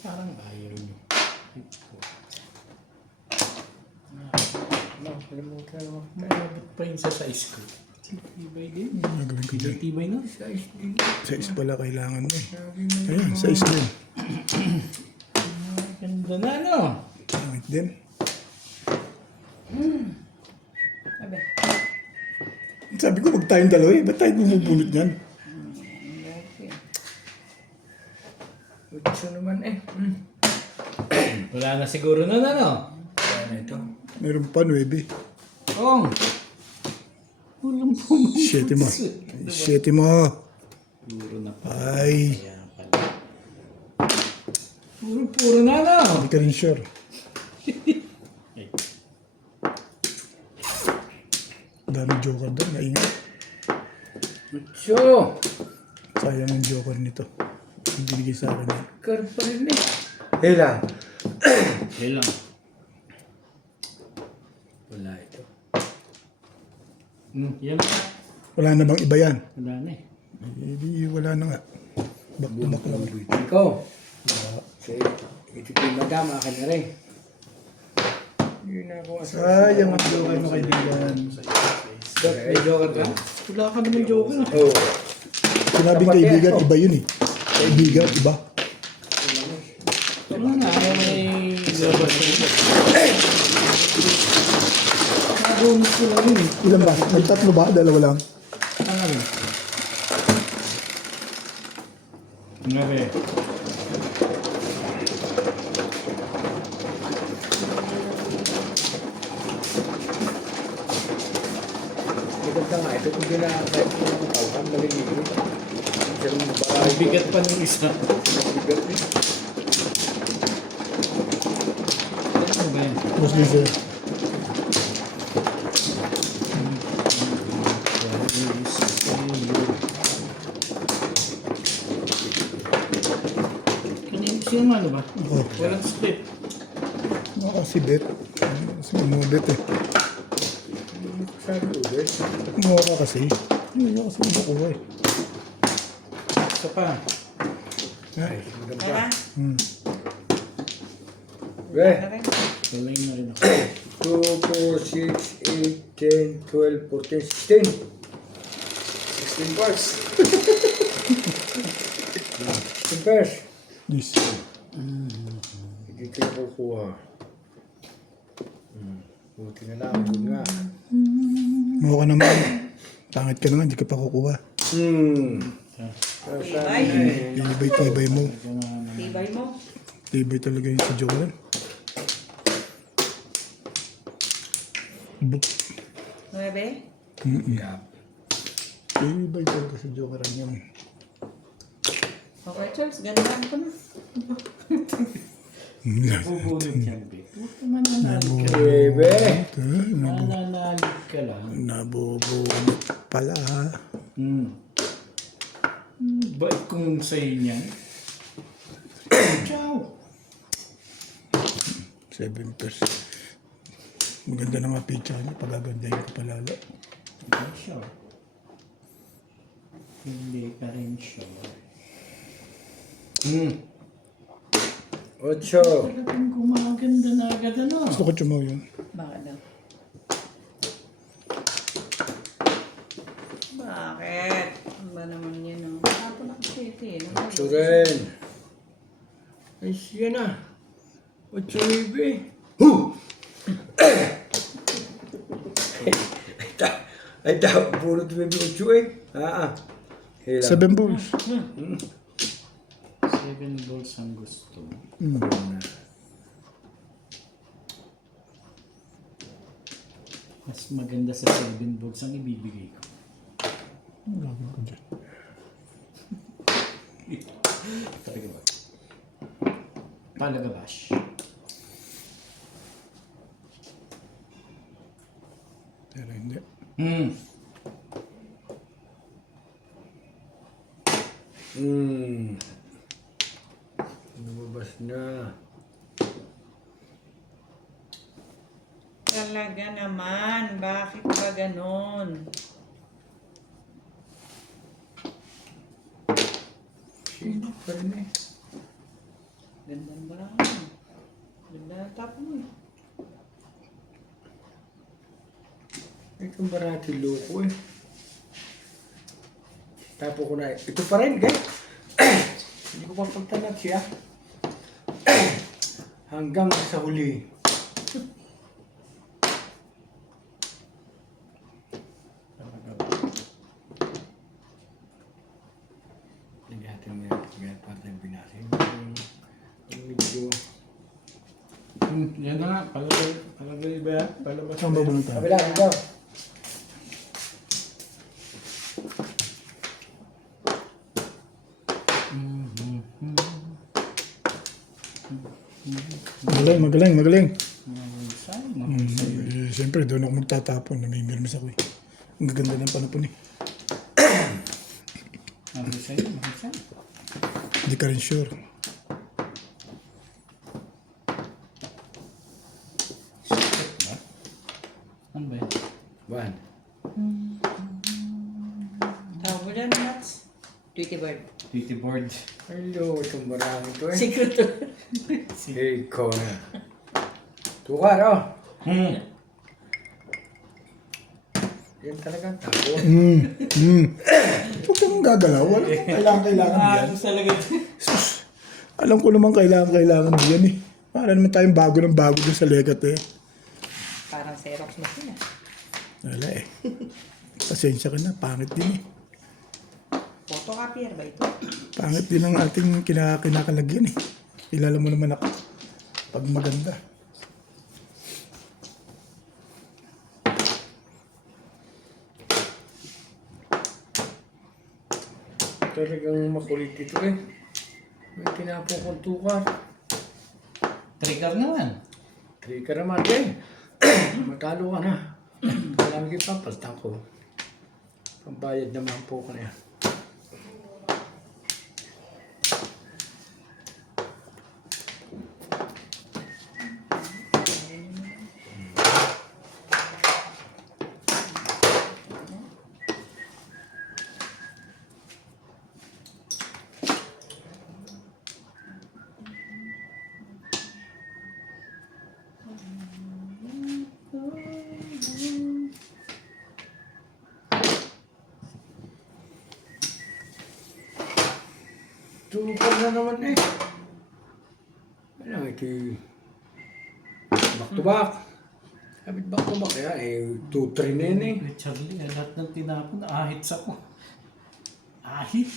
Parang ayaw niyo. Kalimutan naman. Malabot pa yun sa size ko. Tibay din. Nagawin ko dyan. Tibay na. Sa Ace din. Size pala kailangan mo eh. Ayan, size din. Ganda na no. Pangit din. Sabi. Sabi ko, wag tayong dalawa eh. Ba't tayo bumubunot niyan? Okay. Gusto naman eh. Wala na siguro na no. Ano ito? Meron pa 9. Pong! Walang pumunod. 7 mo. 7 mo. Puro na pa. Ay, Kaya pala. Puro na no. hindi ka rin sure. Dami joker doon. Naingat. Gusto! Sayang yung joker nito. Yung binigay sa akin yan. Card pa rin eh. Hey lang. Okay lang. Wala ito. Yan. Wala na bang iba yan? Wala na eh. Eh, di wala na nga. Back to back lang. Ikaw. Sige. Ito yung madam. Akin na rin. Yun na ako. Sayang ang joker mo kaibigan. May joker ka? Wala ka naman joker. Oo. Sinabing kaibigan, iba yun eh. Kaibigan, iba. Ano nga, may labas ko. Nabonus ko lang yun eh. Ilan ba? Nagtatlo ba? Dalawa lang. Ano rin? Nga rin. Maganda nga ito. Hindi na kahit kung tawag, maliliit. Isang bahay. Ang bigat pa ng isa. Bigat eh. Ano ba yan? Boss Lisa. Sino ano ba? Oh, Walang split. nakasibet. Kasi umubet eh. Sabi ko, guys. Kumuha ka kasi. Hindi ka kasi nakuha eh. Isa pa. Ay, maganda. Tara. Hmm. Be, Na rin. Tuloy na rin ako. 2, 4, 6, 8, 10, 12, 14, 16. 16 parts. 16 pairs. Yes. Hindi ko na kukuha. Buti na lang, yun nga. Mukha ka naman. Pangit ka naman, hindi ka pa kukuha. Tibay. Tibay-tibay mo. Tibay mo. Tibay talaga yung si Joel. Buk. 9. Yeah. Tibay talaga si Joker yun. Okay, Charles, gandaan ko na. Bubunod yan, Be. Huwag naman nanalig ka. Bebe. Nananalig ka lang. Nabubunot pala. Bait kong sa'yo niyan. Ciao! 7%. Maganda na nga picture niya. Pagagandahin ko palalo. Hindi sure. Hindi ka rin sure. 8. Talagang gumaganda na agad ano. Gusto ko chumaw yun. Bakit daw? Bakit? Ano ba naman yan? Oh? Ako na kasi ito eh. 8 rin. Ay, siya na. 8 bebe. Ay, daw, puro bebe 8 eh. Hila. 7 balls. 7 balls ang gusto. Mas maganda sa 7 balls ang ibibigay ko. Gagawin ko dyan. Talaga ba? Talaga bash. Pero hindi. Lumabas na. Talaga naman. Bakit ba ganon? Sino pa rin eh. Gandang ba? Ganda na tapo mo eh. Itong barati loko eh. Tapo ko na eh. Ito pa rin, guys. Hindi ko pa pagtanap siya. Hanggang sa huli. Ligatin mo yan. Ligatin pa tayong binasin. Ang medyo... Yan na nga. Palagay ba yan? Palabas. Saan ba bunod tayo? Kabila, ito. Magaling, magaling, magaling. Sana. Siyempre, doon ako magtatapon. Namimirmis ako eh. Ang gaganda ng panapon eh. Mahusay, mahusay. Hindi ka rin sure. Sakit ba? Ano ba yan? One. Tawag mo dyan, Mats. Tweety bird. Tweety board. Hello, itong barang ito eh. Secret. Hey, ikaw na. Tukar, oh. Yan talaga ang tapo. Huwag kang gagalaw. Wala kang kailangan yan. Talaga. Sus, alam ko naman kailangan yan eh. Para naman tayong bago ng bago dun sa legat eh. Parang Xerox machine ah. Wala eh. Pasensya ka na, pangit din eh. Photocopier ba ito? Pangit din ang ating kinakalagyan eh. Kilala mo naman ako. Pag maganda. talagang makulit ito eh. May tinapong kong tukar. Trigger naman. Trigger naman eh. Matalo ka na. Alam ko papaltan ko. Pambayad naman po ko na yan. Tukar na naman eh. Ano ito back to back. Sabi back to back kaya eh 2-3 na yun eh. Charlie, lahat ng tinapon, ahit ako. Ahit.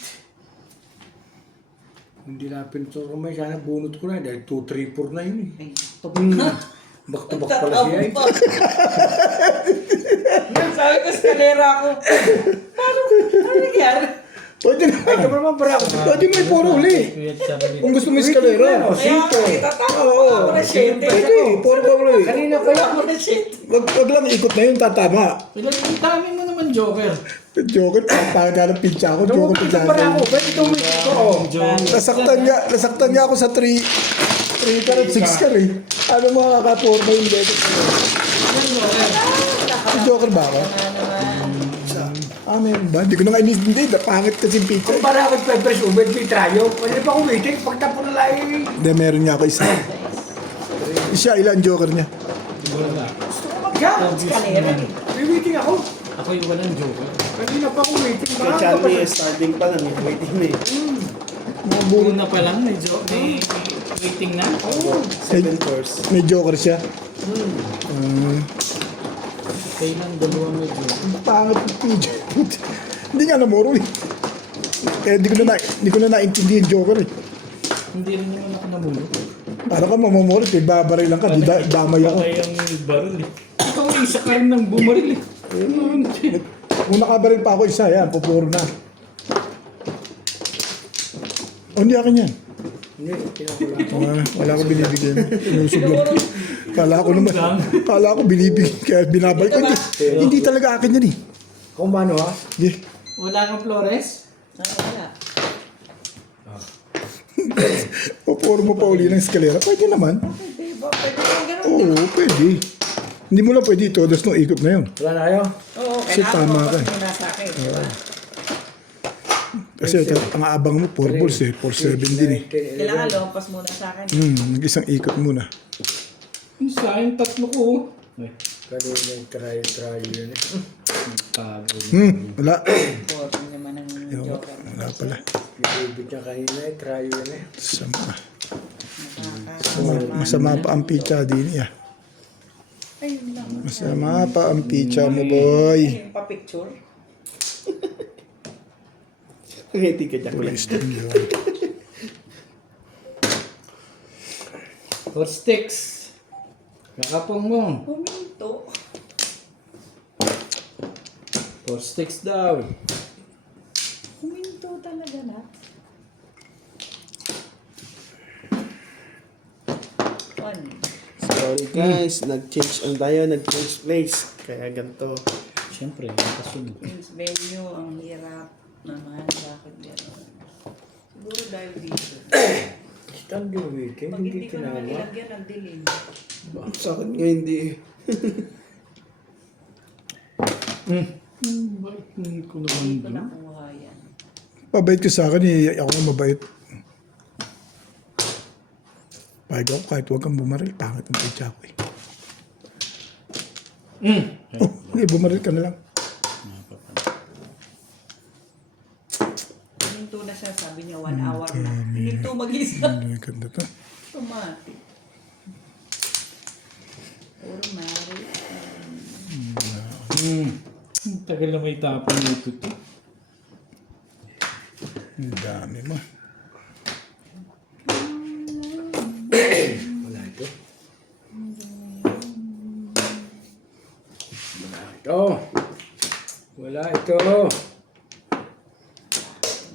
Hindi na pinagsukamay, sana bunot ko na dahil 2-3-4 na yun eh. Ay, gusto mo Hmm. na. Back to back pala siya eh. Sabi ko sa kalera ko. Ano nangyari? Pwede na. Ay, ito naman para ako. Pwede mo ipuro uli. Kuya Charlie. Kung gusto mo eskalera. O, Kaya sito. itatapos Oo. ko na shit. Pwede, puro ka uli. Kanina pa yan. Ako na shit. Wag lang ikot na yun, tatama. Ang dami mo naman, Joker. Joker, pangit nga ng pincha ako. Joker, Tumupit pincha pa na ako. Pwede tumupit ko. Oh. Nasaktan niya ako sa 3 ka at 6 ka rin. Ano mga kaka-forma yung dito? Si Joker ba ako? Meron ba? Hindi ko na nga inisindi. Pangit kasi yung pizza. Kung para ako pepers ubed, may trayo. Pwede pa umitin. Pagtapo na lang eh. Hindi, meron nga ako isa. Siya, ilan Joker niya? Wala. Yan. Kalera. May waiting ako. Ako yung walang Joker. Kanina pa ako waiting. Kay Charlie, starting pa lang eh. Waiting na eh. Mga buo Una pa lang, may waiting na. 7 course. may Joker siya. Kailan dalawang may Joker? Ang pangit yung pizza. Hindi nga namuro eh. Kaya hindi ko na naintindihan yung Joker eh. Hindi rin naman ako namulog. Para ka mamamuro, eh, babaray lang ka, di damay ako. Patay ang baril eh. Ikaw isa ka rin ng bumaril eh. Kung nakabaril pa ako isa, yan, pupuro na. O, hindi akin yan. Hindi, kinakula. Wala ko binibigyan. Inusog lang. Kala ko binibigyan, kaya binabalik ko. Hindi talaga akin yan eh. Kung paano ha? Hindi. Wala kang Flores? Wala. Pupuro mo pa uli ng eskalera. Pwede naman. Pwede ba? Pwede kang ganun. Oo, pwede. Hindi mo lang pwede ito, das nung ikot na yun. Wala na kayo? Oo, Kasi kailangan tama mo ka eh. muna sa akin. Diba? Kasi ang abang mo, 4 balls eh. 4-7 din eh. Kailangan lumpas muna sa akin. Nag-isang ikot muna. Yung sa akin, tatlo ko. Ay, Kanina yung try yun eh. tago. Wala. Four naman ang Joker. Wala pala. Ibig niya kanina eh, try yun eh. Sama. Nakakasama. Masama pa ang pizza din eh. Ayun lang. Masama pa ang pizza mo, boy. Yung pa-picture. Ngiti ka dyan. Police din yun. Four sticks. Kakapong mo. Huminto. 4 sticks daw. Huminto talaga na. One. Sorry guys, nag-change place. Kaya ganito. Siyempre, kasunod. Queen's venue, ang hirap naman. Bakit gano'n? Siguro dahil dito. Standing waiting, Pag hindi hindi ko naman tinama. nilagyan, nagdilim. Sa akin nga hindi eh. Bakit hindi ko naman Hindi ko doon? nakuha yan. Mabait ka sa akin eh. Ako nga mabait. Pahig ako kahit huwag kang bumaril. Pangit ang pizza ko eh. Oh, okay, bumaril ka na lang. Huminto na siya, sabi niya 1 hour na. Huminto mag-isa. Ang ganda to. Automatic. Puro mari. Ang tagal na may tapon nito. Ang dami mo. Wala ito. Wala ito. Wala ito.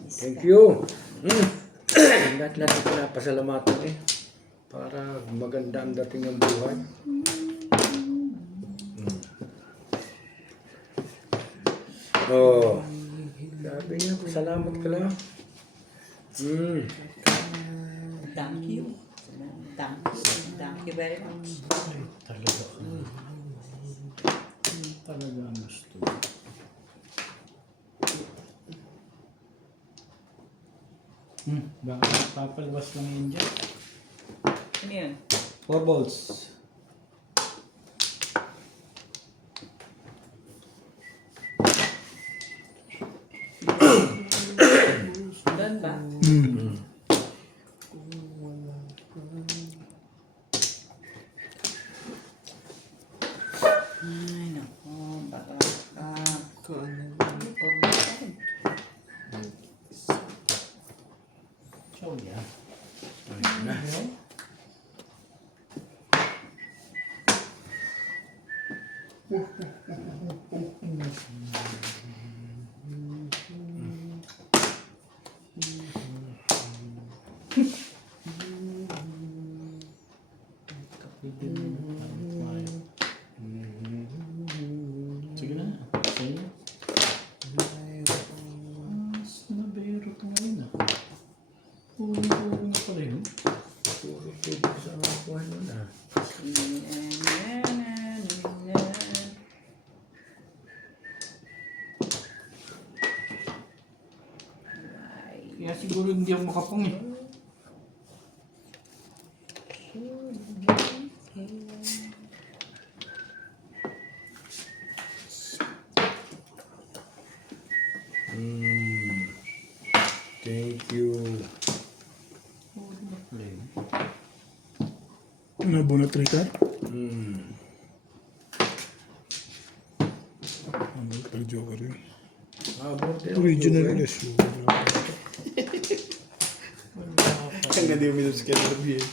Thank you. you. Lahat-lahat ito napasalamatan eh. Para maganda ang dating ng buhay. Oh. Sabi niya, salamat ka lang. Thank you. Thank you very much. Ay, talaga. Talaga ang gusto. Baka papalwas lang yun dyan. Ano yun? 4 volts. Doon ba? Ay, naku. Baka Show ya. Sige na. Sige. Nabero ko ngayon ah. Puro na pala yun. Puro tubig sa mga kuha nun ah. Kaya siguro hindi ako makapong eh. Thank you. Puro na pala yun. Nabunot rin ka? Ano, pag-joker yun. Original issue. Hanggang di uminom si Ken Revie.